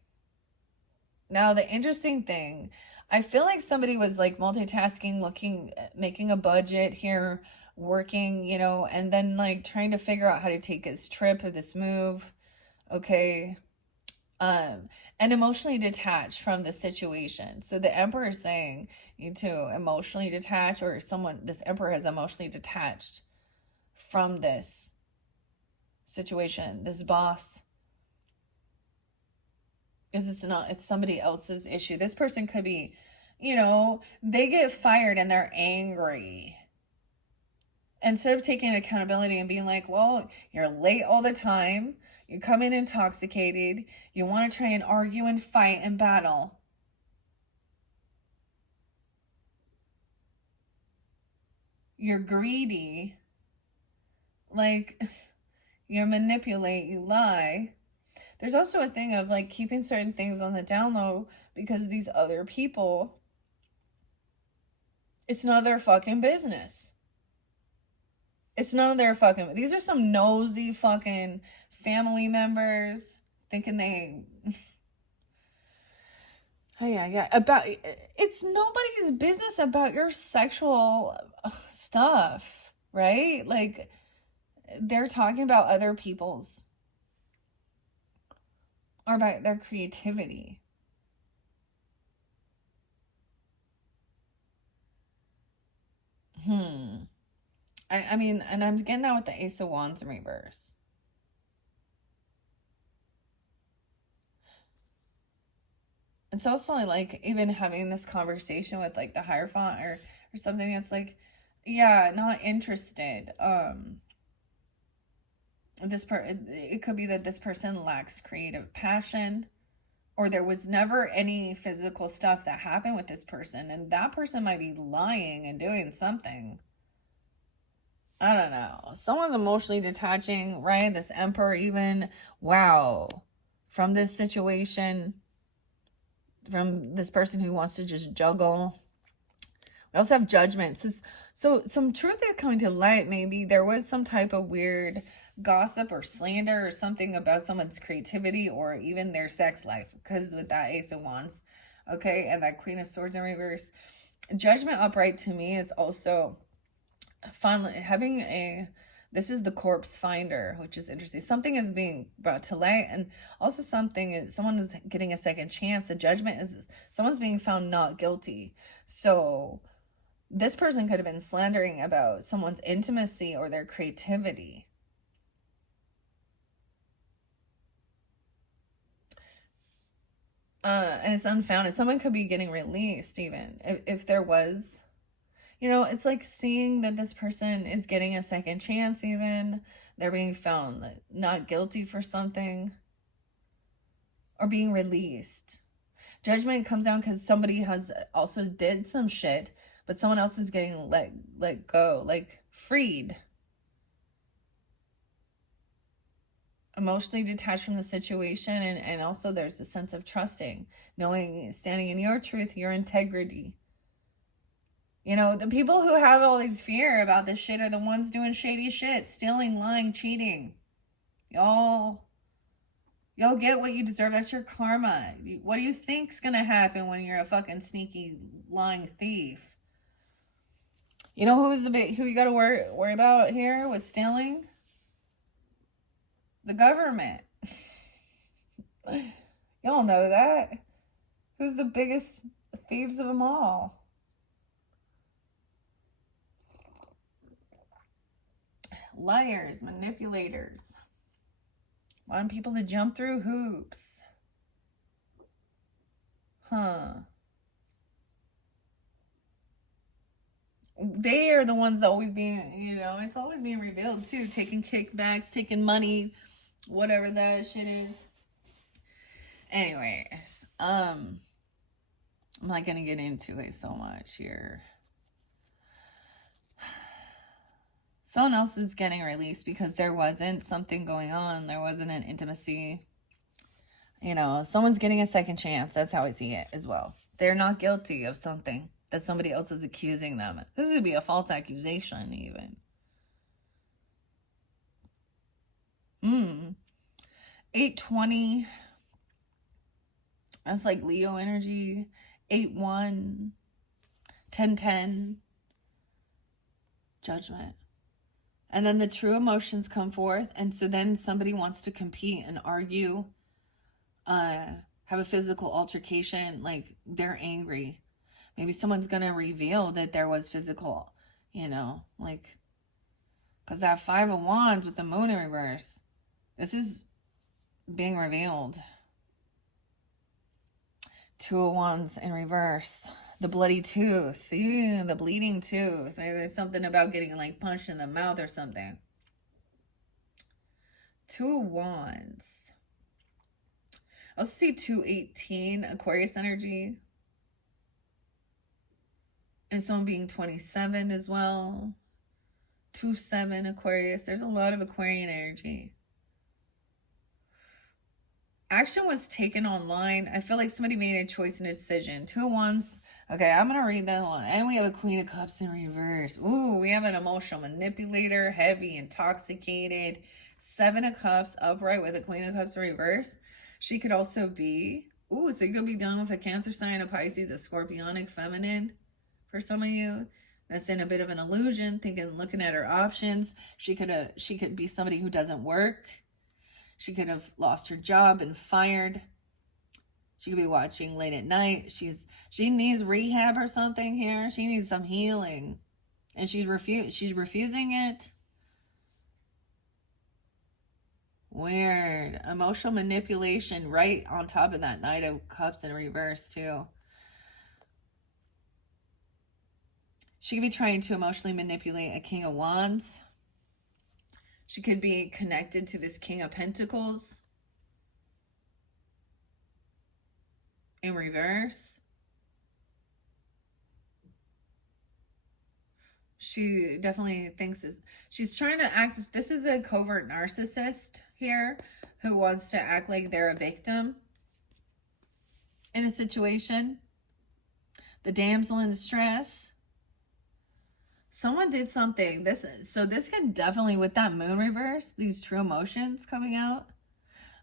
Now, the interesting thing, I feel like somebody was like multitasking, looking, making a budget here, working, you know, and then like trying to figure out how to take this trip or this move. Okay. And emotionally detached from the situation. So the emperor is saying you need to emotionally detach, or someone, this emperor has emotionally detached from this situation, this boss, because it's somebody else's issue. This person could be, you know, they get fired and they're angry. Instead of taking accountability and being like, well, you're late all the time, you come in intoxicated, you want to try and argue and fight and battle. You're greedy, like you manipulate, you lie. There's also a thing of like keeping certain things on the down low because these other people, it's none of their fucking business. It's none of their fucking. These are some nosy fucking family members thinking they. Oh yeah. About it's nobody's business about your sexual stuff, right? Like they're talking about other people's or about their creativity. I mean, and I'm getting that with the Ace of Wands in reverse. It's also like even having this conversation with like the Hierophant or something. It's like, yeah, not interested. It could be that this person lacks creative passion, or there was never any physical stuff that happened with this person, and that person might be lying and doing something. I don't know. Someone's emotionally detaching, right? This emperor, even, wow, from this situation, from this person who wants to just juggle. We also have judgment. So some truth is coming to light. Maybe there was some type of weird gossip or slander or something about someone's creativity or even their sex life. Because with that Ace of Wands, okay, and that Queen of Swords in reverse, judgment upright to me is also fun. Having a this is the corpse finder, which is interesting. Something is being brought to light, and also someone is getting a second chance. The judgment is someone's being found not guilty. So this person could have been slandering about someone's intimacy or their creativity. And it's unfounded. Someone could be getting released even if there was, you know, it's like seeing that this person is getting a second chance, even they're being found not guilty for something or being released. Judgment comes down because somebody has also did some shit, but someone else is getting let go, like freed. Emotionally detached from the situation, and also there's a sense of trusting, knowing, standing in your truth, your integrity. You know, the people who have all these fear about this shit are the ones doing shady shit, stealing, lying, cheating. Y'all get what you deserve. That's your karma. What do you think's gonna happen when you're a fucking sneaky, lying thief? You know who you gotta worry about here with stealing? The government. Y'all know that. Who's the biggest thieves of them all? Liars, manipulators. Want people to jump through hoops. They are the ones always being, you know, it's always being revealed too. Taking kickbacks, taking money, whatever that shit is. Anyways, I'm not gonna get into it so much here. Someone else is getting released because there wasn't something going on. There wasn't an intimacy. You know, someone's getting a second chance. That's how I see it as well. They're not guilty of something that somebody else is accusing them. This would be a false accusation, even. 820. That's like Leo energy. 8-1, 10-10, Judgment. And then the true emotions come forth. And so then somebody wants to compete and argue, have a physical altercation, like they're angry. Maybe someone's going to reveal that there was physical, like, because that 5 of Wands with the moon in reverse, this is being revealed. 2 of Wands in reverse. The bloody tooth. Ew, the bleeding tooth. There's something about getting like punched in the mouth or something. 2 of Wands. I also see 218 Aquarius energy. And someone being 27 as well. 2-7 Aquarius. There's a lot of Aquarian energy. Action was taken online. I feel like somebody made a choice and a decision. 2 of Wands. Okay, I'm going to read that one. And we have a Queen of Cups in reverse. Ooh, we have an emotional manipulator, heavy, intoxicated. 7 of Cups upright with a Queen of Cups in reverse. She could also be, so you could be dealing with a Cancer sign, a Pisces, a Scorpionic feminine for some of you. That's in a bit of an illusion, looking at her options. She could be somebody who doesn't work. She could have lost her job and fired. She could be watching late at night. She needs rehab or something here. She needs some healing. And she's refusing it. Weird. Emotional manipulation right on top of that Knight of Cups in reverse too. She could be trying to emotionally manipulate a King of Wands. She could be connected to this King of Pentacles in reverse. She definitely thinks she's trying to act. This is a covert narcissist here who wants to act like they're a victim in a situation. The damsel in distress. Someone did something. This could definitely, with that moon reverse, these true emotions coming out.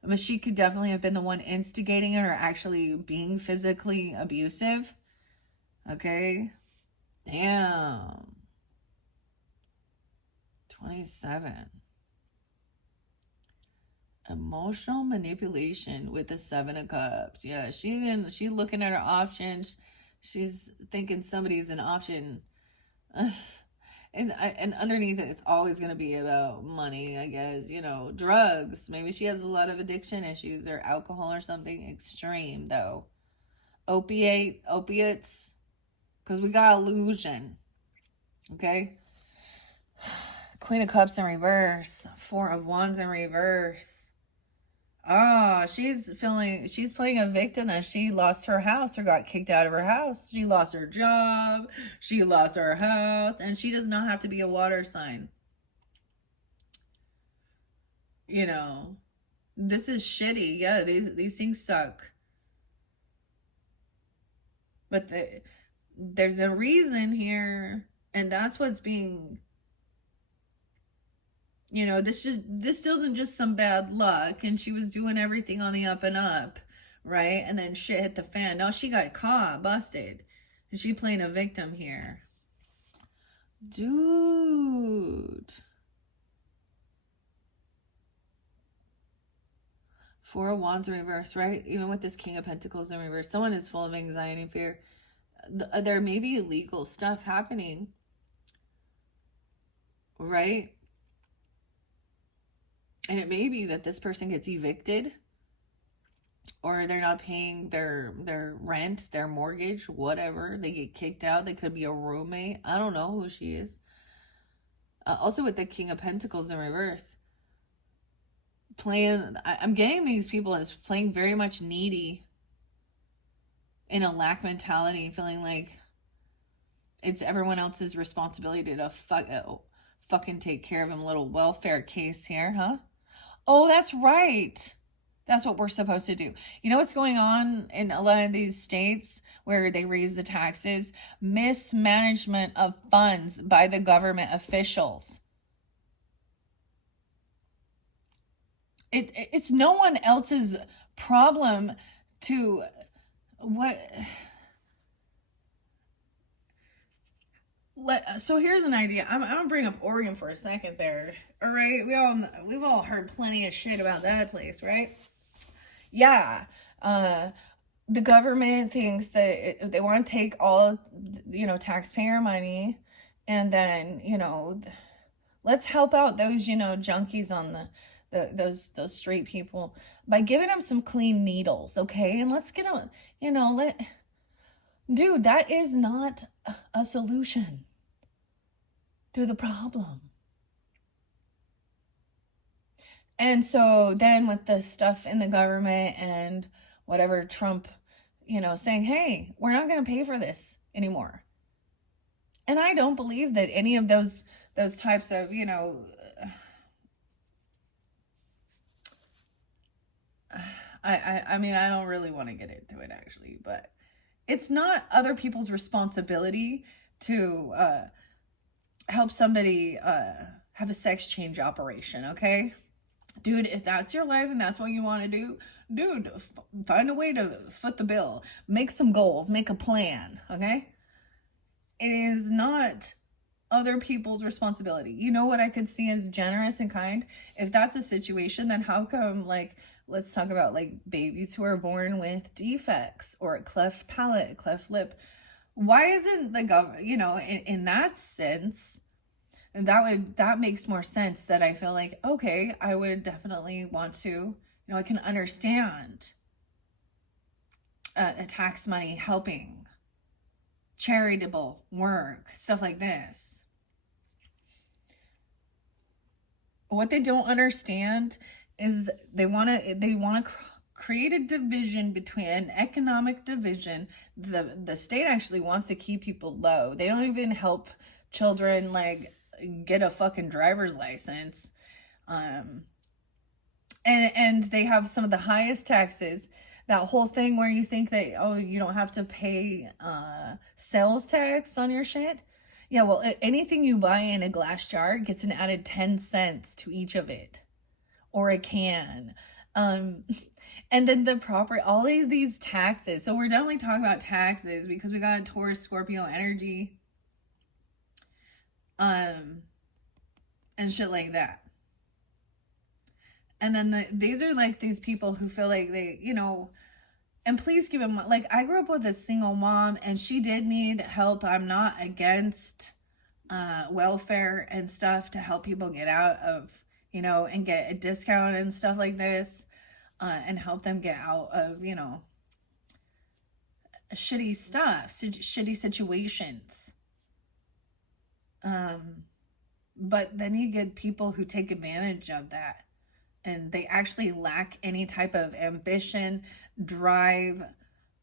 But she could definitely have been the one instigating it or actually being physically abusive. Okay. Damn. 27. Emotional manipulation with the 7 of Cups. Yeah, she's looking at her options. She's thinking somebody's an option. And underneath it, it's always going to be about money, I guess. Drugs. Maybe she has a lot of addiction issues or alcohol or something extreme, though. Opiates. Because we got illusion. Okay? Queen of Cups in reverse. 4 of Wands in reverse. She's playing a victim that she lost her house or got kicked out of her house. She lost her job. She lost her house. And she does not have to be a water sign. This is shitty. Yeah, these things suck. But there's a reason here. And that's what's being... this isn't just some bad luck, and she was doing everything on the up and up, right? And then shit hit the fan. No, she got caught, busted. And she playing a victim here. Dude. 4 of Wands in reverse, right? Even with this King of Pentacles in reverse, someone is full of anxiety and fear. There may be illegal stuff happening, right? And it may be that this person gets evicted or they're not paying their rent, their mortgage, whatever. They get kicked out. They could be a roommate. I don't know who she is. Also with the King of Pentacles in reverse. I'm getting these people as playing very much needy in a lack mentality, feeling like it's everyone else's responsibility to fucking take care of them. Little welfare case here, huh? Oh, that's right. That's what we're supposed to do. You know what's going on in a lot of these states where they raise the taxes? Mismanagement of funds by the government officials. It's no one else's problem to what so here's an idea. I'm gonna bring up Oregon for a second there. All right, we've all heard plenty of shit about that place, right? Yeah. The government thinks that they want to take all, taxpayer money, and then, let's help out those, junkies on those street people by giving them some clean needles, okay? And let's get them, dude, that is not a solution to the problem. And so then with the stuff in the government and whatever, Trump, saying, hey, we're not going to pay for this anymore. And I don't believe that any of those types of, I mean, I don't really want to get into it actually, but it's not other people's responsibility to help somebody have a sex change operation, okay? Dude, if that's your life and that's what you want to do, dude, find a way to foot the bill. Make some goals, make a plan, okay? It is not other people's responsibility. You know what I could see as generous and kind? If that's a situation, then how come, like, let's talk about, like, babies who are born with defects or a cleft palate, cleft lip. Why isn't the government, in that sense, and that makes more sense, that I feel like, okay, I would definitely want to, I can understand tax money helping charitable work, stuff like this. What they don't understand is they want to create a division, between an economic division. The state actually wants to keep people low. They don't even help children, like, get a fucking driver's license. And they have some of the highest taxes. That whole thing where you think that, oh, you don't have to pay sales tax on your shit. Yeah, well, anything you buy in a glass jar gets an added 10 cents to each of it, or a can. And then all these taxes. So we're definitely talking about taxes because we got Taurus, Scorpio energy, and shit like that. And then these are like these people who feel like they, and please give them, like, I grew up with a single mom and she did need help. I'm not against welfare and stuff to help people get out of, and get a discount and stuff like this, and help them get out of, shitty stuff, shitty situations. But then you get people who take advantage of that, and they actually lack any type of ambition, drive.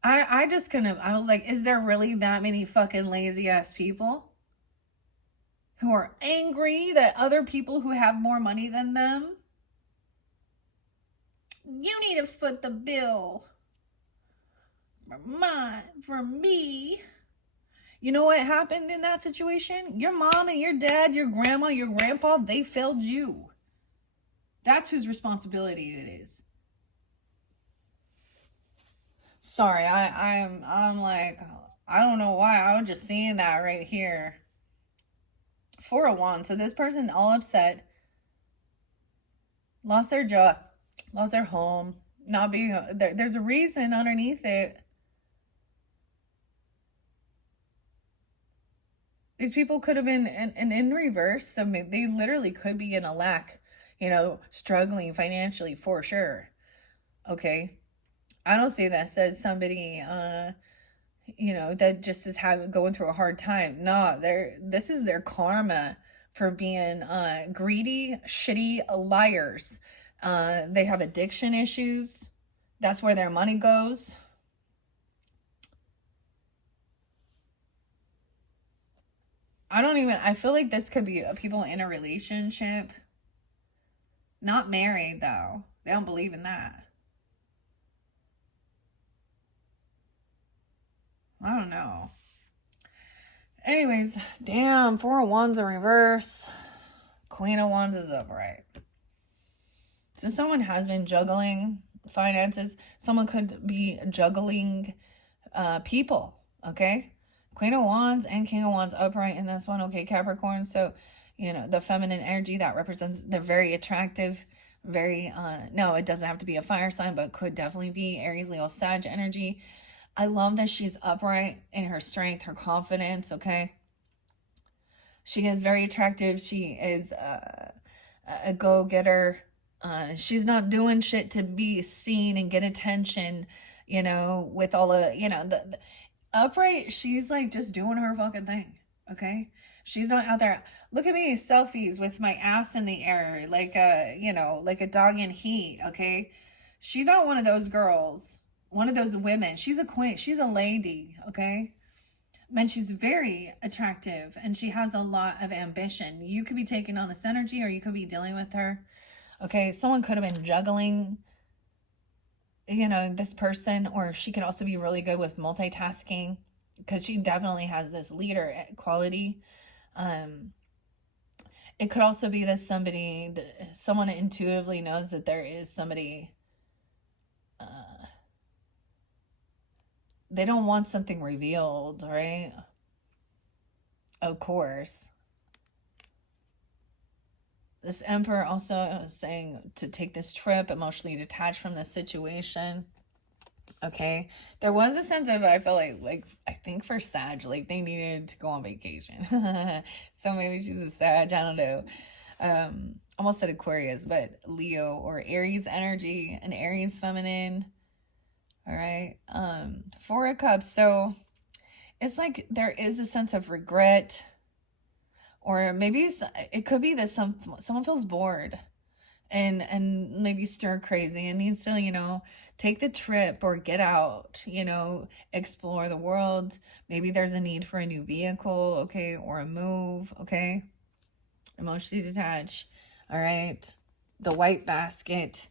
I was like, is there really that many fucking lazy ass people who are angry that other people who have more money than them, you need to foot the bill for me? You know what happened in that situation? Your mom and your dad, your grandma, your grandpa, they failed you. That's whose responsibility it is. Sorry, I'm like, I don't know why. I was just seeing that right here. 4 of Wands. So this person all upset, lost their job, lost their home, not being there's a reason underneath it. These people could have been in reverse. So they literally could be in a lack, struggling financially for sure. Okay. I don't say that says somebody, that just is going through a hard time. No, this is their karma for being greedy, shitty liars. They have addiction issues. That's where their money goes. I feel like this could be people in a relationship. Not married, though. They don't believe in that. I don't know. Anyways, damn, 4 of Wands in reverse. Queen of Wands is upright. So someone has been juggling finances. Someone could be juggling people, okay? Queen of Wands and King of Wands upright in this one, okay, Capricorn. So, you know, the feminine energy that represents, they're very attractive, very, no, it doesn't have to be a fire sign, but could definitely be Aries, Leo, Sag energy. I love that she's upright in her strength, her confidence, okay? She is very attractive. She is a go-getter. She's not doing shit to be seen and get attention, you know, with all of, you know, the upright. She's like just doing her fucking thing, okay? She's not out there. Look at me, selfies with my ass in the air, like a, you know, like a dog in heat, okay? She's not one of those girls, one of those women. She's a queen. She's a lady, okay? And she's very attractive and she has a lot of ambition. You could be taking on this energy or you could be dealing with her. Okay, someone could have been juggling, you know, this person, or she could also be really good with multitasking because she definitely has this leader quality. It could also be that someone intuitively knows that there is somebody, they don't want something revealed, right? Of course. This Emperor also saying to take this trip, emotionally detached from the situation. Okay. There was a sense of, I feel like I think for Sag, like they needed to go on vacation. So maybe she's a Sag, I don't know. Almost said Aquarius, but Leo or Aries energy, an Aries feminine. All right. Four of Cups. So it's like there is a sense of regret, or maybe it could be that someone feels bored and maybe stir crazy and needs to, you know, take the trip or get out, you know, explore the world. Maybe there's a need for a new vehicle, okay, or a move, okay? Emotionally detached. All right. The white basket.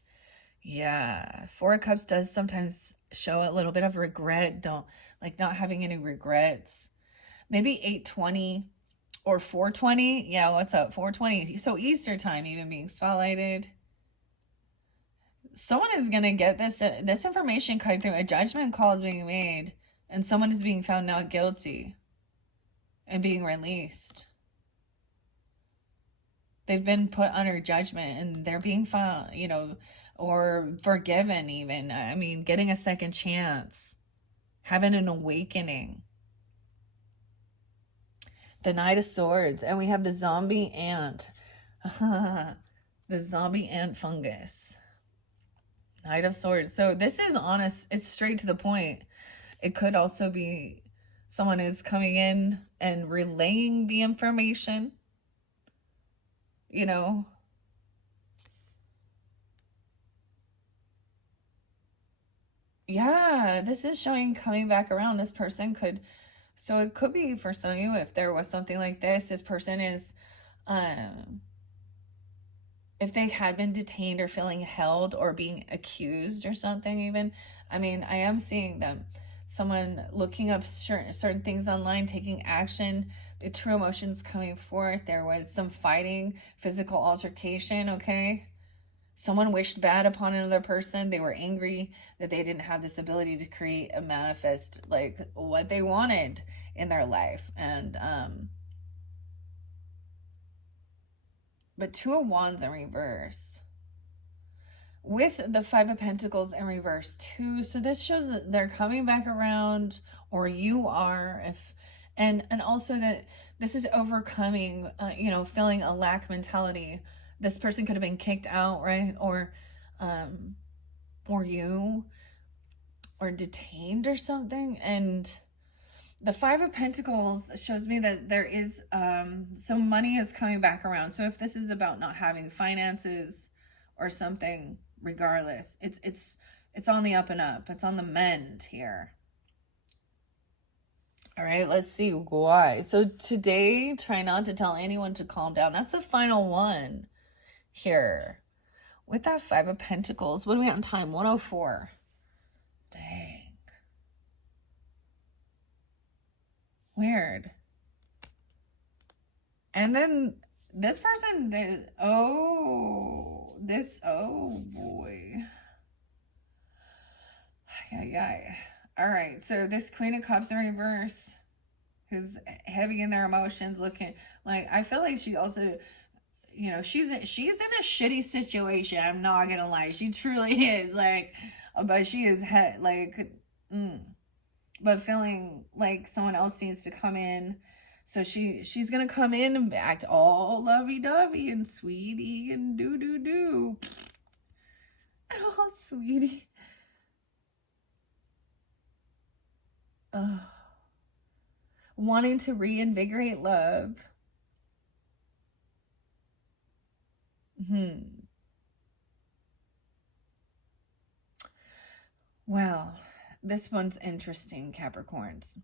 Yeah. Four of Cups does sometimes show a little bit of regret. Don't like not having any regrets. Maybe 8:20 or 4:20. Yeah, what's up? 4:20. So Easter time even being spotlighted. Someone is going to get this information coming through. A judgment call is being made and someone is being found not guilty and being released. They've been put under judgment and they're being found, you know, or forgiven even. I mean, getting a second chance, having an awakening. The Knight of Swords, and we have the zombie ant. The zombie ant fungus. Knight of Swords. So this is honest. It's straight to the point. It could also be someone is coming in and relaying the information, you know. Yeah, this is showing coming back around. This person could, so it could be for some of you, if there was something like this person is, if they had been detained or feeling held or being accused or something even, I mean, I am seeing them, someone looking up certain things online, taking action, the true emotions coming forth. There was some fighting, physical altercation, okay? Someone wished bad upon another person. They were angry that they didn't have this ability to create and manifest like what they wanted in their life. And but Two of Wands in reverse with the Five of Pentacles in reverse too. So this shows that they're coming back around, or you are, if and also that this is overcoming, you know, feeling a lack mentality. This person could have been kicked out, right? Or you, or detained or something. And the Five of Pentacles shows me that there is some money is coming back around. So if this is about not having finances or something, regardless, it's on the up and up. It's on the mend here. All right, let's see why. So today, try not to tell anyone to calm down. That's the final one here. With that Five of Pentacles, what are we on time? 104. Dang. Weird. And then this person did, oh boy. Yeah. All right, so this Queen of Cups in reverse, who's heavy in their emotions, looking like, I feel like she also, you know, she's in a shitty situation. I'm not gonna lie, she truly is, like, but she is like, but feeling like someone else needs to come in. So she's gonna come in and act all lovey-dovey and sweetie and do. Oh, sweetie. Wanting to reinvigorate love. Well, this one's interesting, Capricorns.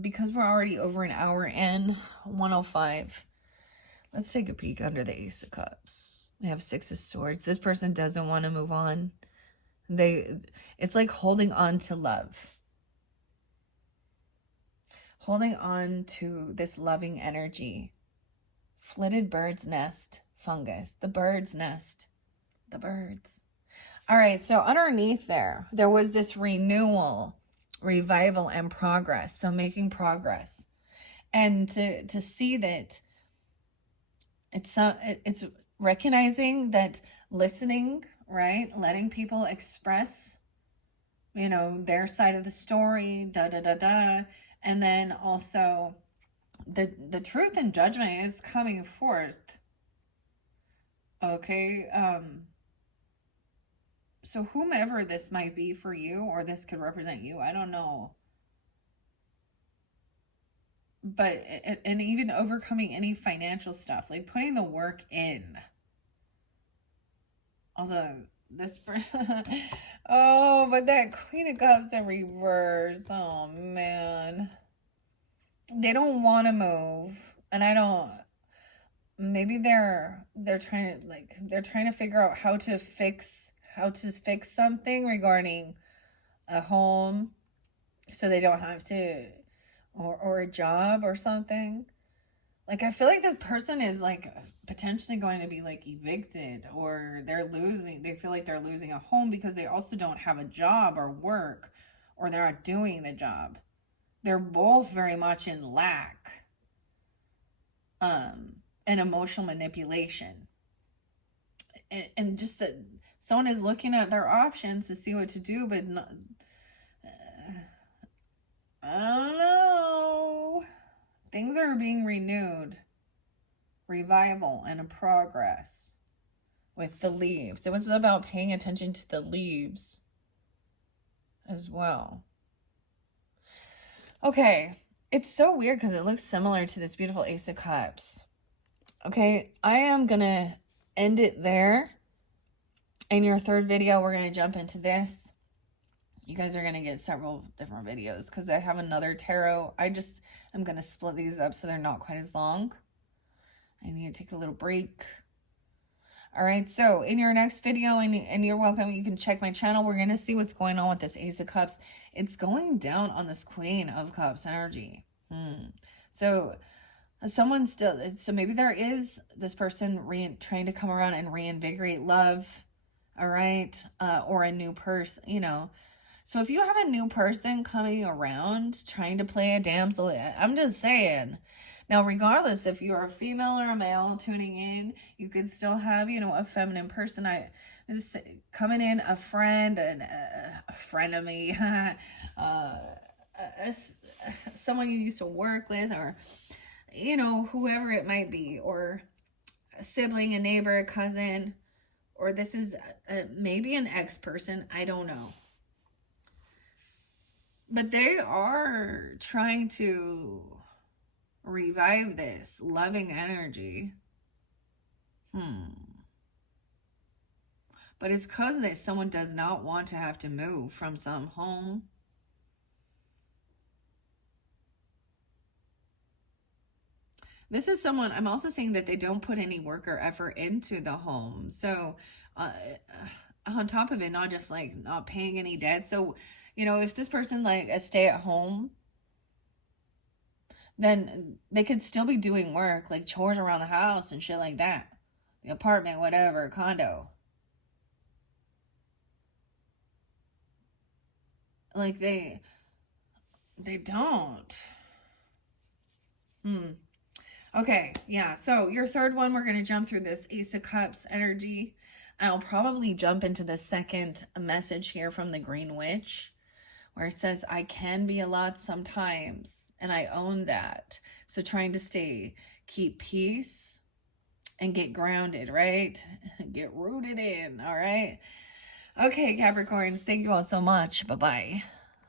Because we're already over an hour in, 105. Let's take a peek under the Ace of Cups. We have Six of Swords. This person doesn't want to move on. It's like holding on to love. Holding on to this loving energy. Flitted bird's nest fungus. The bird's nest. The birds. All right, so underneath there was this renewal, revival, and progress. So making progress. And to see that it's recognizing that, listening, right? Letting people express, you know, their side of the story, and then also the truth and judgment is coming forth. Okay, so whomever this might be for you, or this could represent you, I don't know. But, and even overcoming any financial stuff, like putting the work in. Also, this person, oh, but that Queen of Cups in reverse, oh man. They don't want to move, and I don't, maybe they're trying to, like, they're trying to figure out how to fix something regarding a home, so they don't have to, or a job or something. Like, I feel like this person is like potentially going to be like evicted, or they feel like they're losing a home because they also don't have a job or work, or they're not doing the job. They're both very much in lack, and emotional manipulation, and just that someone is looking at their options to see what to do, but not, I don't know. Things are being renewed, revival, and a progress with the leaves. It was about paying attention to the leaves as well. Okay, it's so weird because it looks similar to this beautiful Ace of Cups. Okay, I am gonna end it there. In your third video, we're gonna jump into this. You guys are gonna get several different videos because I have another tarot. I'm gonna split these up so they're not quite as long. I need to take a little break. All right, so in your next video, and you're welcome, you can check my channel. We're going to see what's going on with this Ace of Cups. It's going down on this Queen of Cups energy. So someone still, so maybe there is this person trying to come around and reinvigorate love, all right, or a new person, you know. So if you have a new person coming around trying to play a damsel, I'm just saying. Now, regardless if you're a female or a male tuning in, you can still have, you know, a feminine person. Just coming in, a friend, a frenemy, someone you used to work with, or, you know, whoever it might be, or a sibling, a neighbor, a cousin, or this is maybe an ex-person. I don't know. But they are trying to revive this loving energy. But it's because that someone does not want to have to move from some home. This is someone, I'm also saying that they don't put any work or effort into the home. So on top of it, not just like not paying any debt. So, you know, if this person like a stay at home, then they could still be doing work, like chores around the house and shit like that. The apartment, whatever, condo. Like they don't. Okay, yeah. So your third one, we're going to jump through this Ace of Cups energy. I'll probably jump into the second message here from the Green Witch, where it says, I can be a lot sometimes, and I own that. So trying to keep peace and get grounded, right? Get rooted in, all right? Okay, Capricorns, thank you all so much. Bye-bye.